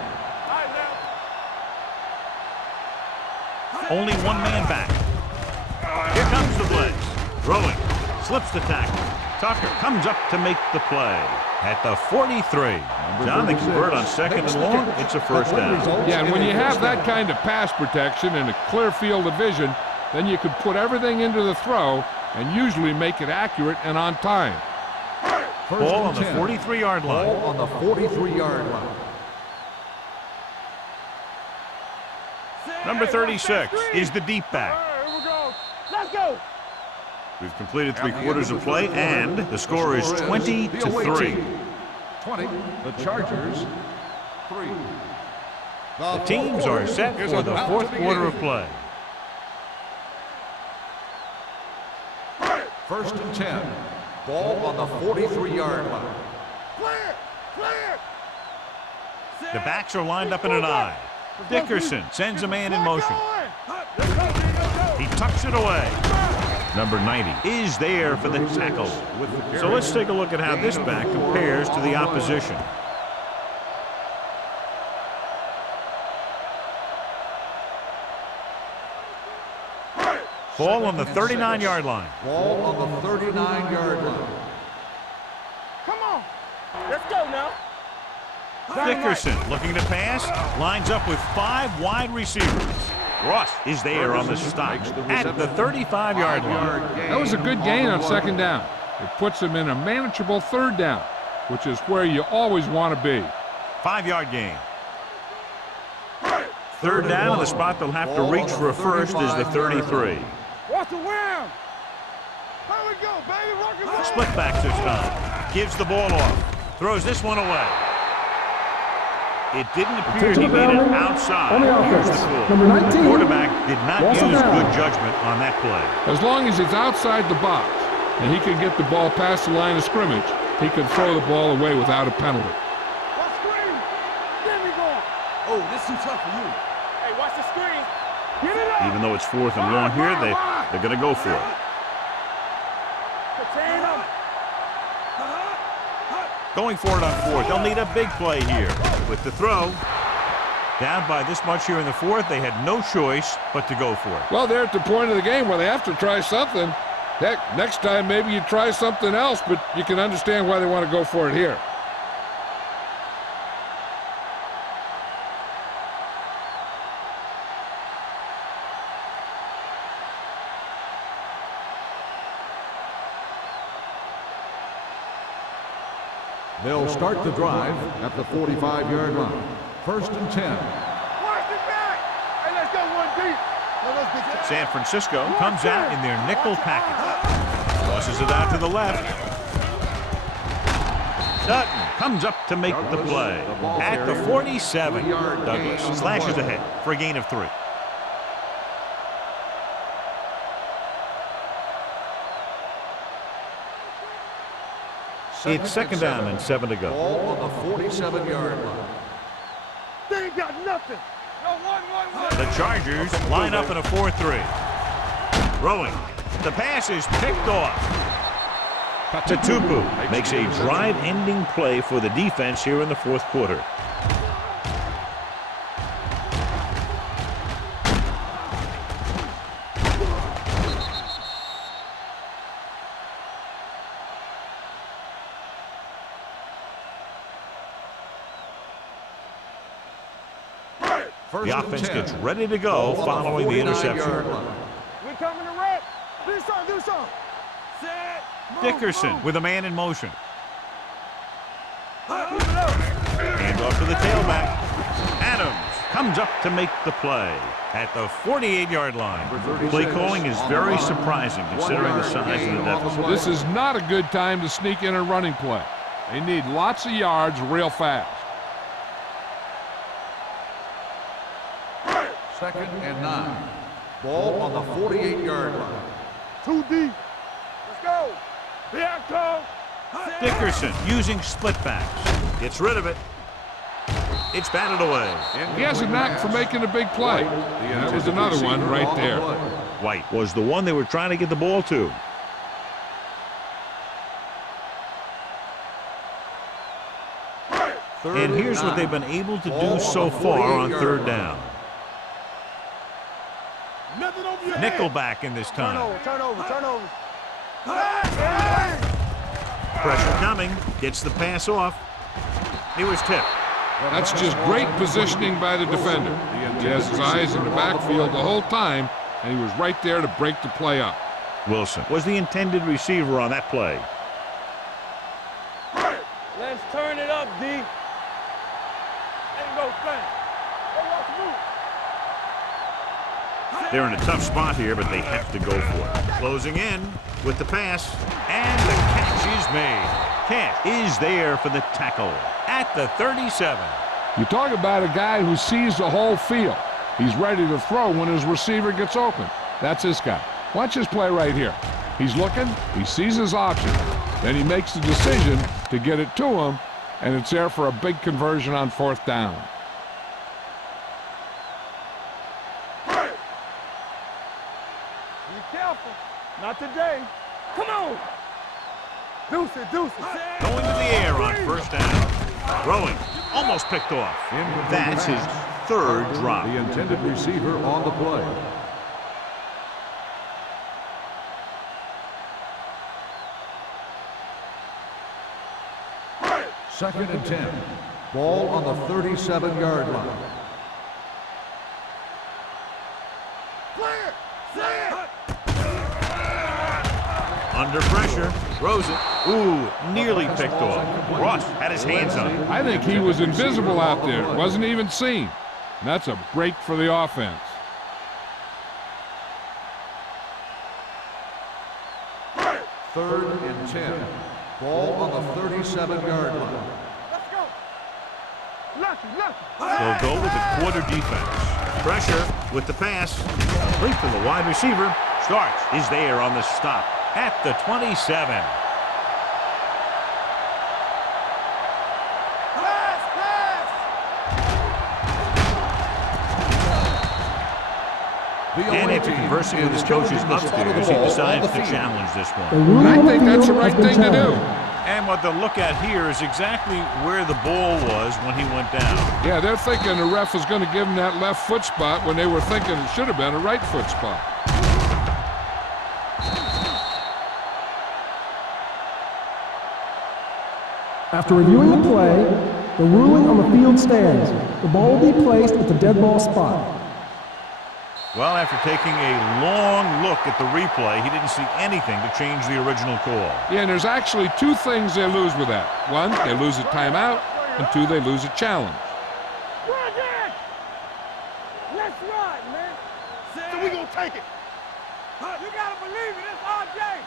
Only one man back. Here comes the blitz. Throwing. Slips the tackle. Tucker comes up to make the play. At the 43. John, they convert on second and long. It's a first down. Yeah, and when you have that kind of pass protection and a clear field of vision, then you can put everything into the throw and usually make it accurate and on time. Ball on the 43-yard line. Ball on the 43-yard line. Number 36 is the deep back. Here we go. Let's go. We've completed 3/4 of play, and the score is 20-3. 20, the Chargers, 3. The teams are set for the fourth quarter of play. First and 10. Ball on the 43-yard line. Clear. Clear. The backs are lined up in an I. Dickerson sends a man in motion. He tucks it away. Number 90 is there for the tackle. So let's take a look at how this back compares to the opposition. Ball on the 39-yard line. Ball on the 39-yard line. Come on. Let's go now. Dickerson looking to pass, lines up with 5 wide receivers. Ross is there on the stop at the 35-yard line. That was a good gain on second down. It puts him in a manageable third down, which is where you always want to be. 5-yard gain. Third down, and the spot they'll have to reach for a first is the 33. Watch the rim. Here we go, baby. Rock and roll. Split backs this time. Gives the ball off. Throws this one away. It didn't appear he made it outside. On the Here's offense, the call. number 19. The quarterback did not use Walton down. good judgment on that play. As long as it's outside the box and he can get the ball past the line of scrimmage, he can throw the ball away without a penalty. Watch screen. Get me going. Oh, this too tough for you. Hey, watch the screen. Get it up. Even though it's 4th and long here, they're going to go for it. Contain them. Going for it on 4th. They'll need a big play here. With the throw, down by this much here in the 4th, they had no choice but to go for it. Well, they're at the point of the game where they have to try something. Heck, next time maybe you try something else, but you can understand why they want to go for it here. They'll start the drive at the 45-yard line. First and 10. Watch it back. Hey, let's go one deep. Let's get that. San Francisco comes out in their nickel package. Tosses it out to the left. Sutton comes up to make the play. At the 47, Douglas slashes ahead for a gain of 3. It's second down and 7 to go. Ball on the 47-yard line. They ain't got nothing. No, one. The Chargers line up in a 4-3. Throwing. The pass is picked off. Tatupu makes a drive-ending play for the defense here in the 4th quarter. The offense gets ready to go following the interception. We coming to red. Do something. Set. Dickerson with a man in motion. Hand off to the tailback. Adams comes up to make the play at the 48-yard line. Play calling is very surprising considering the size of the deficit. This is not a good time to sneak in a running play. They need lots of yards real fast. Second and 9. Ball on the 48-yard line. Too deep. Let's go. Here come. Dickerson using split backs. Gets rid of it. It's batted away. He has a knack for making a big play. That was another one right there. White was the one they were trying to get the ball to. And here's what they've been able to do so far on third down. Nothing over your Nickelback in this time. Turn over. Pressure coming. Gets the pass off. He was tipped. That's just great positioning by the defender. He has his eyes in the backfield the whole time, and he was right there to break the play up. Wilson was the intended receiver on that play. Let's turn it up, D. Ain't no thing. They're in a tough spot here, but they have to go for it. Closing in with the pass, and the catch is made. Kent is there for the tackle at the 37. You talk about a guy who sees the whole field. He's ready to throw when his receiver gets open. That's this guy. Watch this play right here. He's looking, he sees his option, then he makes the decision to get it to him, and it's there for a big conversion on 4th down. Be careful. Not today. Come on. Deuce it. Going to the air on 1st down. Throwing. Almost picked off. That's his 3rd drop. The intended receiver on the play. Second and 10. Ball on the 37-yard line. Under pressure. Throws it. Ooh, nearly picked off. Ross had his hands on it. I think he was invisible out there. Wasn't even seen. And that's a break for the offense. Third and 10. Ball on the 37-yard line. Let's go. Lucky. They'll go with the quarter defense. Pressure with the pass. Complete to the wide receiver. Starks is there on the stop at the 27. And after conversing with his coaches upstairs, he decides to challenge this one. I think that's the right thing to do. And what they'll look at here is exactly where the ball was when he went down. Yeah, they're thinking the ref is going to give him that left foot spot when they were thinking it should have been a right foot spot. After reviewing the play, the ruling on the field stands. The ball will be placed at the dead ball spot. Well, after taking a long look at the replay, he didn't see anything to change the original call. Yeah, and there's actually 2 things they lose with that. 1, they lose a timeout, and 2, they lose a challenge. Run it! Let's run, man. So we gonna take it. You gotta believe it. It's our game.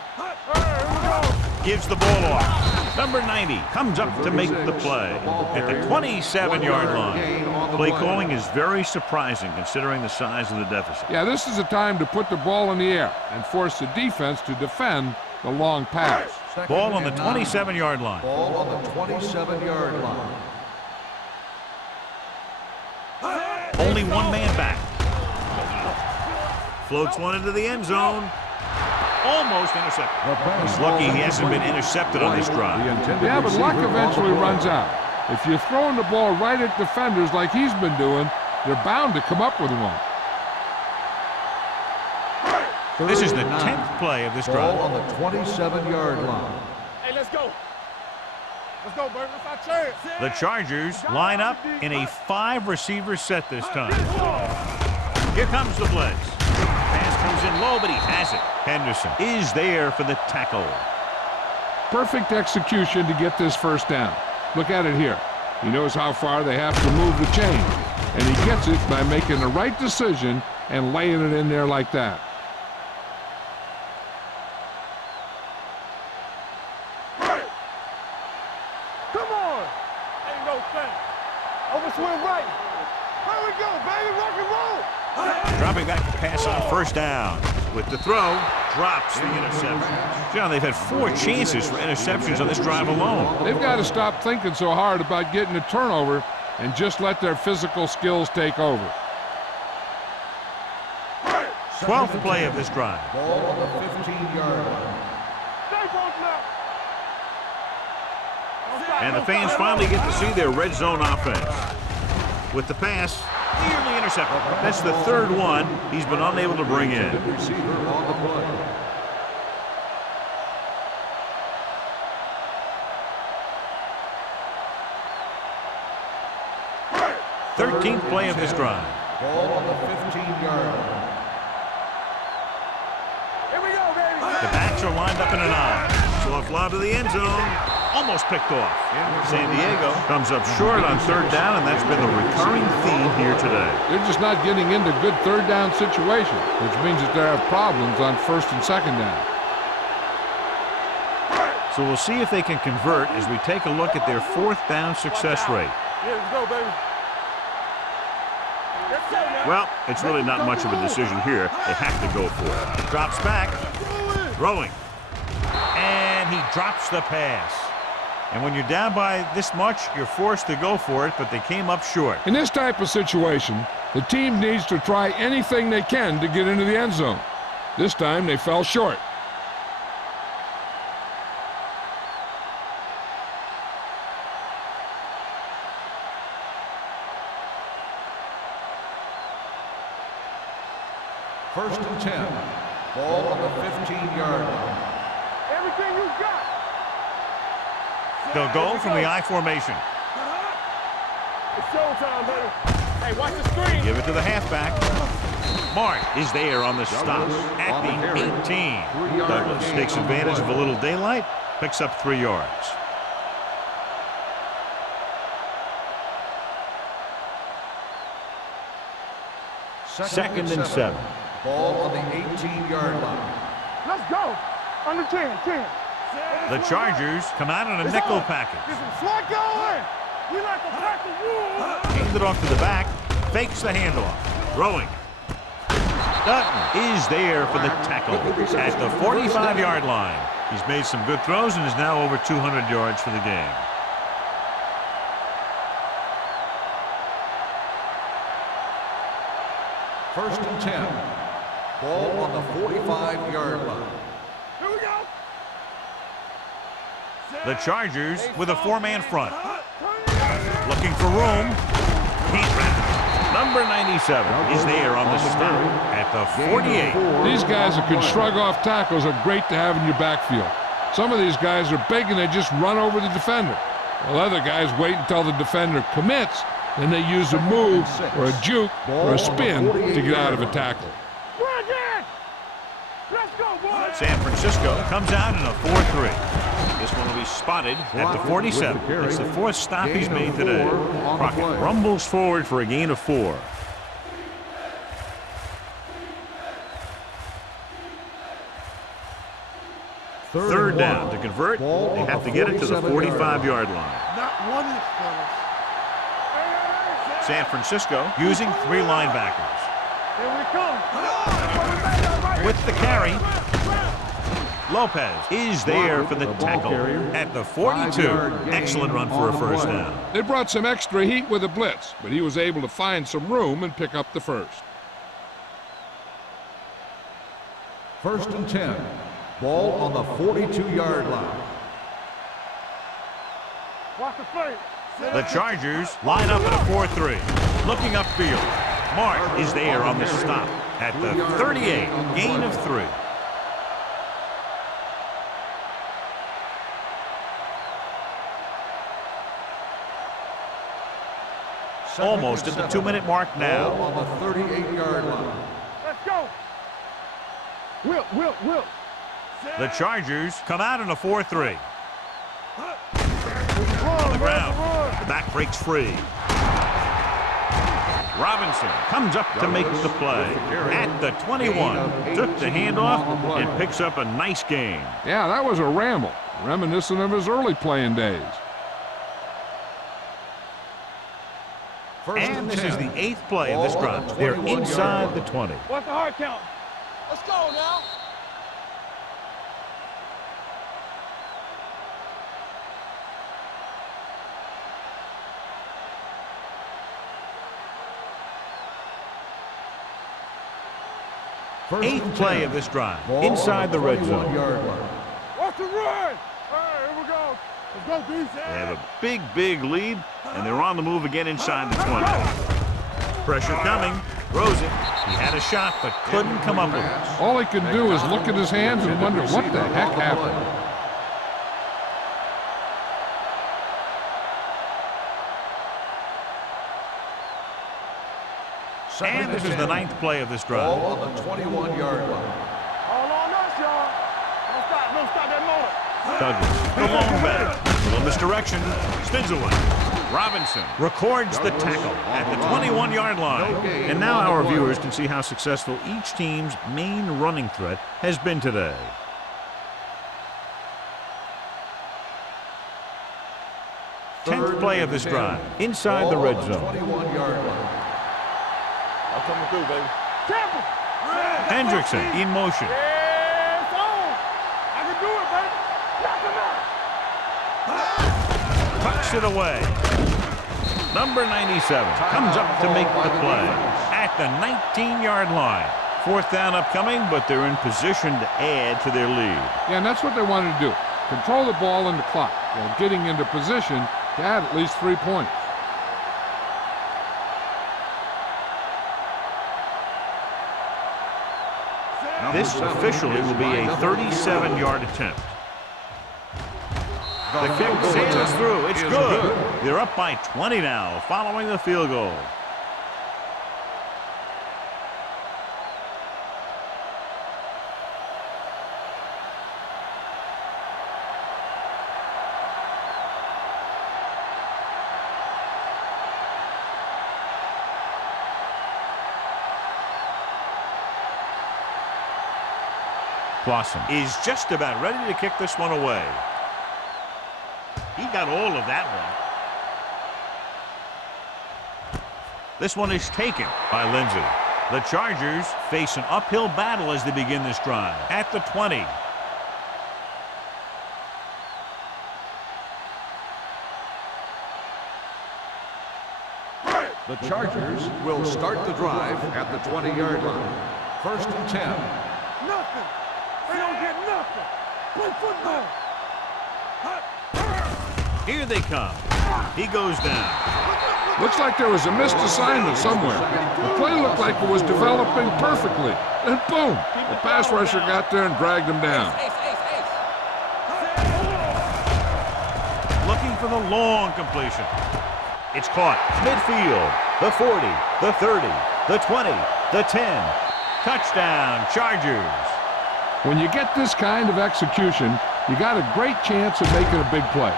Here we go. Gives the ball off. Number 90 comes up to make the play at the 27-yard line. Play calling is very surprising considering the size of the deficit. Yeah, this is a time to put the ball in the air and force the defense to defend the long pass. Ball on the 27-yard line. Ball on the 27-yard line. Only one man back. Floats one into the end zone. Almost intercepted. He's lucky he hasn't been intercepted on this drive. Yeah, but luck eventually runs out. If you're throwing the ball right at defenders like he's been doing, they're bound to come up with one. This is the 10th play of this drive. Ball on the 27-yard line. Hey, let's go. Let's go, Bert. Let's our chance. The Chargers line up in a 5-receiver set this time. Here comes the blitz. Pass comes in low, but he has it. Henderson is there for the tackle. Perfect execution to get this 1st down. Look at it here. He knows how far they have to move the chain, and he gets it by making the right decision and laying it in there like that. Come on. Ain't no thing. Overswing right. Here we go, baby. Rock and roll. Dropping back to pass on 1st down. With the throw, drops the interception. John, they've had 4 chances for interceptions on this drive alone. They've got to stop thinking so hard about getting a turnover and just let their physical skills take over. 12th play of this drive. Ball on the 15-yard line. And the fans finally get to see their red zone offense. With the pass, Nearly intercepted. That's the third one he's been unable to bring in. Receiver on the play. 13th play of this drive. Ball on the 15-yard line. Here we go, baby. The backs are lined up in an I. So a fly to the end zone. Almost picked off. San Diego comes up short on third down, and that's been the recurring theme here today. They're just not getting into good third down situations, which means that they have problems on first and second down. So we'll see if they can convert as we take a look at their fourth down success rate. Here we go, baby. Let's go now. Well, it's really not much of a decision here. They have to go for it. Drops back. Throwing. And he drops the pass. And when you're down by this much, you're forced to go for it, but they came up short. In this type of situation, the team needs to try anything they can to get into the end zone. This time, they fell short. First and 10. Ball on the 15-yard line. Everything you got. They'll go from the I formation. It's showtime, baby. Hey, watch the screen. Give it to the halfback. Mark is there on the stop at the 18. Douglas takes advantage of a little daylight, picks up 3 yards. Second and 7. Ball on the 18-yard line. Let's go. Under 10. The Chargers come out in a nickel package. Slot going. We like to crack the wool. Hands it off to the back, fakes the handoff. Throwing. Dutton is there for the tackle at the 45-yard line. He's made some good throws and is now over 200 yards for the game. First and 10. Ball on the 45-yard line. Here we go. The Chargers with a 4-man front. Looking for room. Can't wrap it. Number 97 is there on the stop at the 48. These guys that can shrug off tackles are great to have in your backfield. Some of these guys are big and they just run over the defender. While other guys wait until the defender commits, then they use a move or a juke or a spin to get out of a tackle. Let's go, boys. San Francisco comes out in a 4-3. This one will be spotted at the 47. It's the 4th stop he's made today. Crockett rumbles forward for a gain of 4. Third down. To convert, they have to get it to the 45-yard line. Not one is finished. San Francisco using 3 linebackers. Here we come. With the carry, Lopez is there for the tackle at the 42. Excellent run for a first down. They brought some extra heat with a blitz, but he was able to find some room and pick up the first. First and 10. Ball on the 42-yard line. Watch the play. The Chargers line up at a 4-3. Looking upfield. Mark is there on the stop at the 38. Gain of 3. Almost at the 2-minute mark now. Ball on the 38-yard line. Let's go. Will. The Chargers come out in a 4-3. On the ground. The back breaks free. Robinson comes up to make the play at the 21. Took the handoff and picks up a nice gain. Yeah, that was a ramble, reminiscent of his early playing days. And this is the 8th play of this drive. They're inside the 20. What's the hard count? Let's go now. Eighth play of this drive. Inside the red zone. What's the run? All right, here we go. Let's go, defense. They have a big lead, and they're on the move again inside the 20. Pressure coming. Throws it. He had a shot, but couldn't come up with it. All he can do is look at his hands and wonder what the heck happened. And this is the 9th play of this drive. Ball on the 21-yard line. All on us, y'all. Don't stop that motor. Douglas, the long back. Little misdirection. Spins away. Robinson records the tackle at the 21-yard line. And now our viewers can see how successful each team's main running threat has been today. Tenth play of this drive. Inside the red zone. 21-yard line. I'm coming through, baby. Temple! Hendrickson in motion. Yeah, it's on. I can do it, baby. Knock him out. Pucks it away. Number 97 comes up to make the play at the 19-yard line. 4th down upcoming, but they're in position to add to their lead. Yeah, and that's what they wanted to do. Control the ball and the clock while getting into position to add at least 3 points. This officially will be a 37-yard attempt. The kick sails through. It's good. They're up by 20 now following the field goal. Blossom is just about ready to kick this one away. He got all of that one. This one is taken by Lindsey. The Chargers face an uphill battle as they begin this drive at the 20. The Chargers will start the drive at the 20-yard line. 1st and 10. Nothing. They don't get nothing. Play football. Here they come. He goes down. Looks like there was a missed assignment somewhere. The play looked like it was developing perfectly. And boom, the pass rusher got there and dragged him down. Looking for the long completion. It's caught. Midfield. The 40. The 30. The 20. The 10. Touchdown, Chargers. When you get this kind of execution, you got a great chance of making a big play.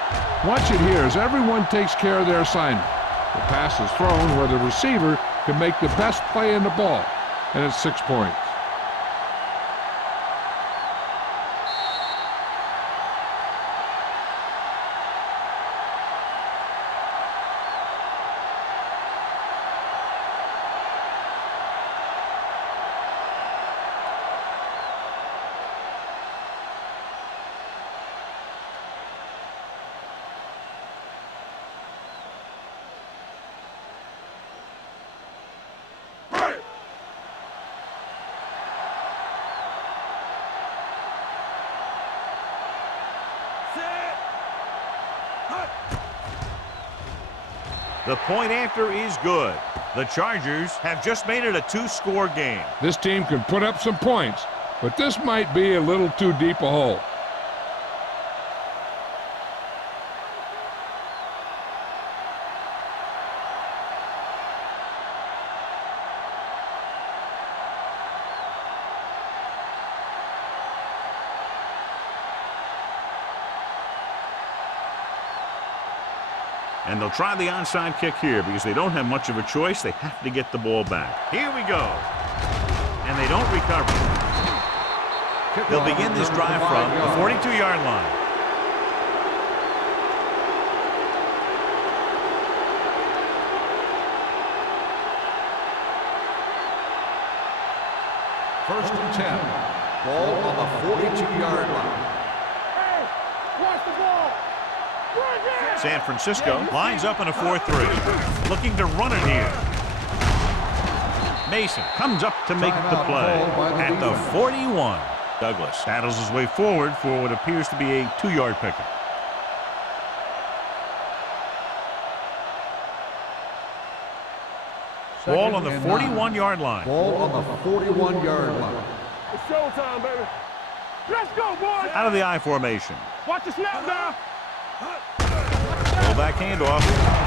Watch it here as everyone takes care of their assignment. The pass is thrown where the receiver can make the best play in the ball, and it's 6 points. The point after is good. The Chargers have just made it a 2-score game. This team can put up some points, but this might be a little too deep a hole. And they'll try the onside kick here because they don't have much of a choice. They have to get the ball back. Here we go. And they don't recover. They'll begin this drive from the 42-yard line. First and 10. Ball on the 42-yard line. Hey, watch the ball. San Francisco lines up in a 4-3. Looking to run it here. Mason comes up to make the play at the 41. Douglas battles his way forward for what appears to be a 2-yard pickup. Ball on the 41-yard line. Ball on the 41-yard line. It's showtime, baby. Let's go, boys. Out of the I formation. Watch the snap now. Fullback handoff.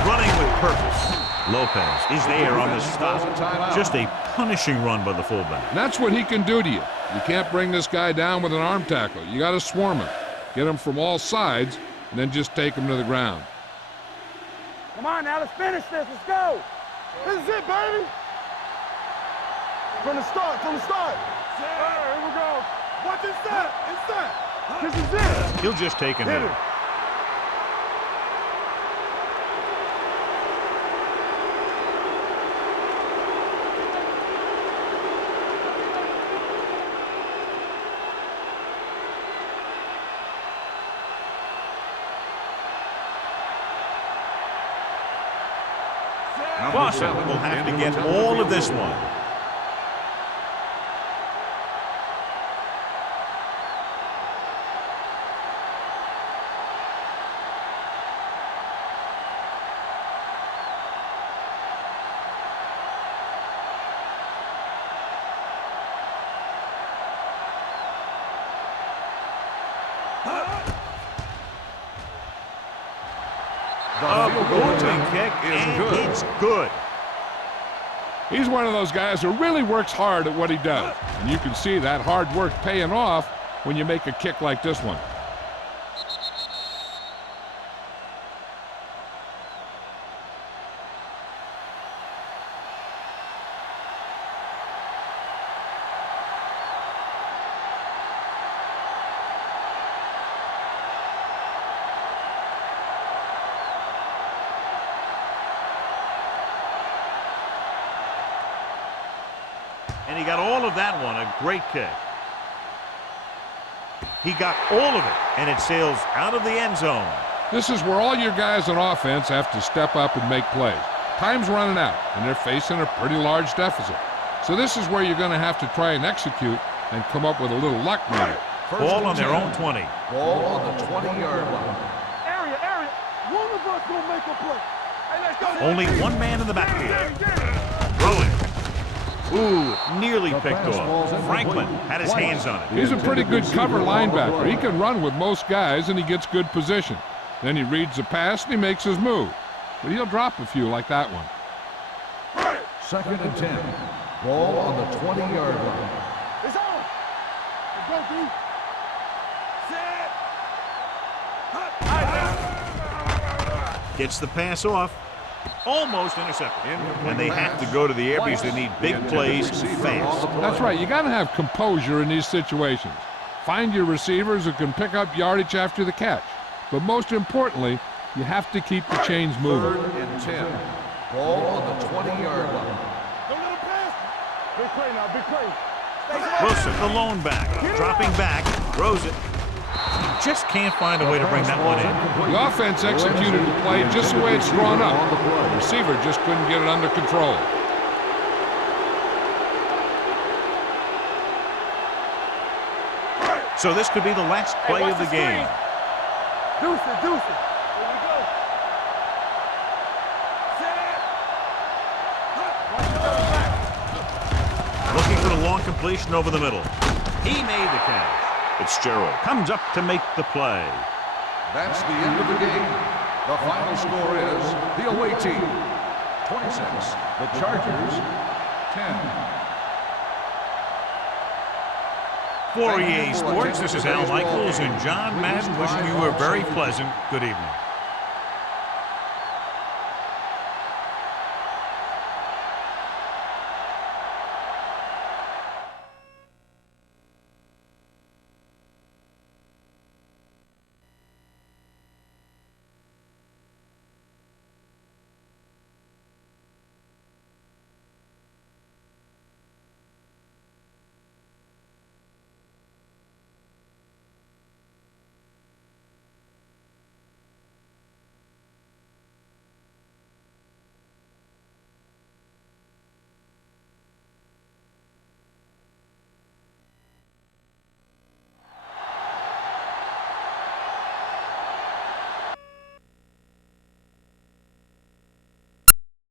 Running with purpose. Lopez is there on the stop. Just a punishing run by the fullback. That's what he can do to you. You can't bring this guy down with an arm tackle. You got to swarm him. Get him from all sides, and then just take him to the ground. Come on now, let's finish this. Let's go. This is it, baby. From the start, from the start. All right, here we go. Watch this set. It's set. This is it. He'll just take him Hit in. it. Boston will have to get all of this one. A moving kick, and it's good. He's one of those guys who really works hard at what he does. And you can see that hard work paying off when you make a kick like this one. And he got all of that one, a great kick. He got all of it, and it sails out of the end zone. This is where all your guys on offense have to step up and make plays. Time's running out, and they're facing a pretty large deficit. So this is where you're going to have to try and execute and come up with a little luck maybe. Ball on their own 20. Ball on the 20-yard line. Area. One of us gonna make a play. Hey, let's go. Only one man in the backfield. Throwing. Ooh, nearly picked off. Franklin had his hands on it. He's a pretty good cover linebacker. He can run with most guys, and he gets good position. Then he reads the pass, and he makes his move. But he'll drop a few like that one. 2nd and 10. Ball on the 20-yard line. It's on. Let's go, dude. Set. Gets the pass off. Almost intercepted. And they have to go to the air because they need big plays fast. That's right. You got to have composure in these situations. Find your receivers who can pick up yardage after the catch. But most importantly, you have to keep the chains moving. 3rd and 10. Ball on the 20-yard line. Don't let him pass. Big play now, big play. Wilson, the lone back, dropping back, throws it. He just can't find a way to bring that one in. The offense executed the play just the way it's drawn up. The receiver just couldn't get it under control. So this could be the last play of the game. Deuce it. Here we go. Set. Looking for the long completion over the middle. He made the catch. Fitzgerald comes up to make the play. That's the end of the game. The final score is the away team 26, the Chargers 10. For EA Sports, this is Al Michaels and John Madden wishing you a very pleasant good evening.